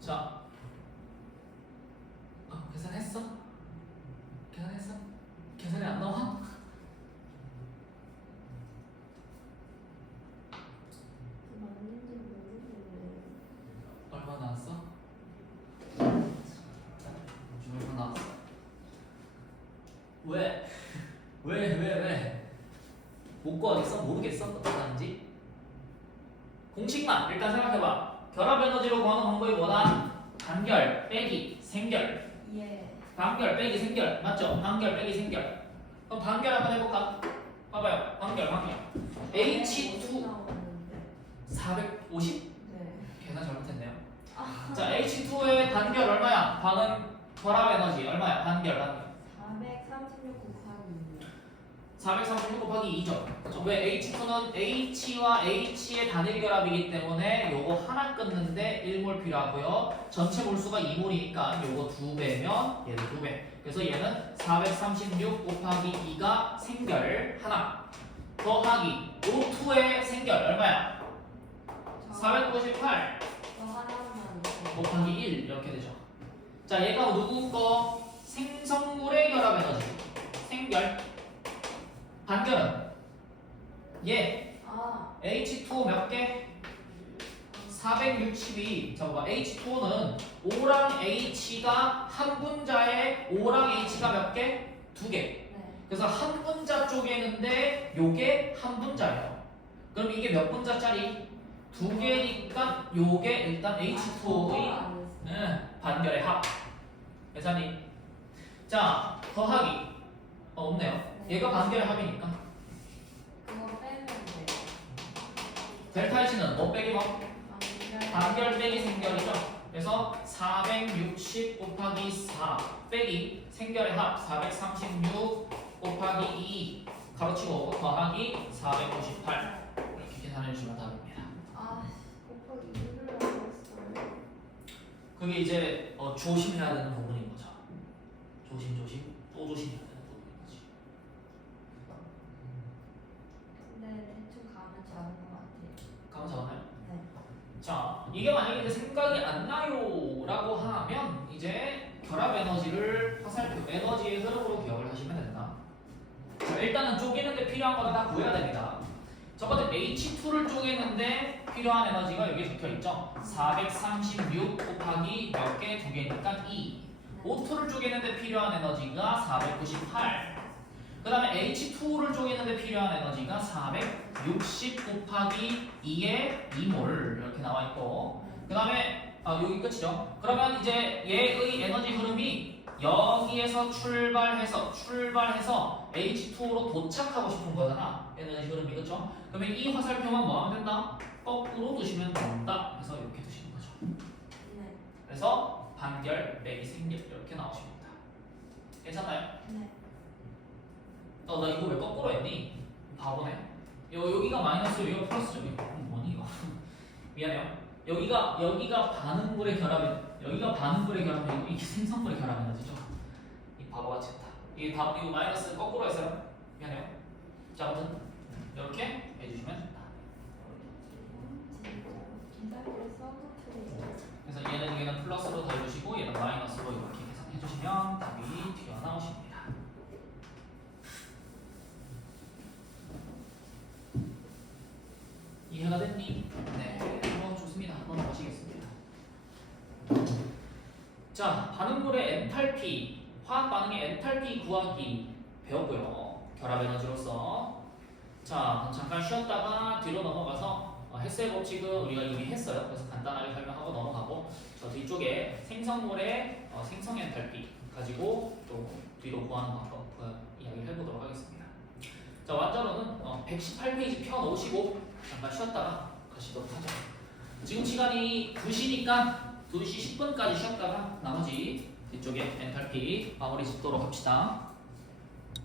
자, 계산했어? 계산했어? 계산이 안 나와? 맞는지 모르겠네요. 얼마 나왔어? 얼마 나왔어? 왜? 왜? 못 구하겠어? 모르겠어? 어떻게 하는지? 공식만 일단 생각해봐. 결합 에너지로 구하는 방법이 뭐다? 단결 빼기 생결. 예. 단결 빼기 생결 맞죠? 단결 빼기 생결. 그럼 단결 한번 해볼까? 봐봐요. 단결. H2 나오는데. 450? 네. 계산 잘못했네요. 자, H2의 단결 얼마야? 반응 결합 에너지 얼마야? 단결. 436 곱하기 2. 436 곱하기 2죠. 그렇죠? 왜 H2는 H와 H의 단일 결합이기 때문에 요거 하나 끊는데 1몰 필요하고요. 전체 몰수가 2몰이니까 요거 2배면 얘도 2배. 그래서 얘는 436 곱하기 2가 생결 하나 더하기 O2의 생결 얼마야? 498 저 하나만 곱하기 1 이렇게 되죠. 자, 얘가 누구 거? 생성물의 결합 에너지. 생결. 반결은 얘 H2O 몇 개? 462. 잠깐만. H2O는 O랑 H가 한 분자에 O랑 H가 몇 개? 2개. 네. 그래서 한 분자 쪽에 있는데 요게 한 분자예요. 그럼 이게 몇 분자짜리? 2개니까 요게 일단 H2O의 반결의 합. 계산이. 자, 더하기. 없네요. 얘가 반결의 합이니까. 그거 빼면 돼요. 델타 H는 뭐 빼기 뭐? 반결 빼기 생결이죠. 그래서 460 곱하기 4 빼기 생결의 합 436 곱하기 2 가로치고 더하기 498 이렇게 계산해 주시면 답입니다. 아, 곱하기 2를 하고 있어요. 그게 이제 조심해야 되는 부분인 거죠. 조심 또 조심해야 되는 부분인 거지. 근데 대충 감은 잡은 것 같아요. 가만 잡았나요? 네. 자, 이게 만약에 이제 생각이 안 나요라고 하면 이제 결합 에너지를 화살표 에너지의 흐름으로 기억을 하시면 된다. 자, 일단은 쪼개는데 필요한 거는 다 구해야 됩니다. 첫 번째 H2를 쪼개는데 필요한 에너지가 여기 적혀 있죠. 436 곱하기 몇 개? 두 개니까 2. O2를 쪼개는데 필요한 에너지가 498. 그 다음에 H2를 쪼개는데 필요한 에너지가 460 곱하기 2의 2몰 이렇게 나와 있고, 그 다음에 여기 끝이죠. 그러면 이제 얘의 에너지 흐름이 여기에서 출발해서 H2로 도착하고 싶은 거잖아. 에너지 흐름이 그렇죠? 그러면 이 화살표만 뭐 하면 된다? 거꾸로 두시면 된다. 그래서 이렇게 두시는 거죠. 네. 그래서 반결, 빼기, 생결 이렇게 나오십니다. 괜찮나요? 네. 나 이거 왜 거꾸로 했니? 바보네. 여기가 마이너스, 여기가 플러스죠. 뭐니 이거? 미안해요. 여기가 반응물의 결합이, 여기가 반응물의 결합이고 이게 생성물의 결합 에너지죠. 이 바보같이 했다. 이거 마이너스 거꾸로 했어요. 미안해요. 자, 아무튼 이렇게 해주시면 된다. 기다려 써놓고. 그래서 얘는 플러스로 더해주시고 얘는 마이너스로 이렇게 계산해주시면 답이 튀어나오십니다. 이해가 됐니? 네, 좋습니다. 넘어가시겠습니다. 자, 반응물의 엔탈피, 화학 반응의 엔탈피 구하기 배웠고요. 결합 에너지로서. 자, 잠깐 쉬었다가 뒤로 넘어가서 헬스의 법칙은 우리가 이미 했어요. 그래서 간단하게 설명하고 넘어가고, 저 뒤쪽에 생성물의 생성 엔탈피 가지고 또 뒤로 구하는 방법 이야기를 해보도록 하겠습니다. 자, 완전로는 118페이지 펴놓으시고 잠깐 쉬었다가 가시도록 하죠. 지금 시간이 2시니까 2시 10분까지 쉬었다가 나머지 뒤쪽에 엔탈피 마무리 짓도록 합시다.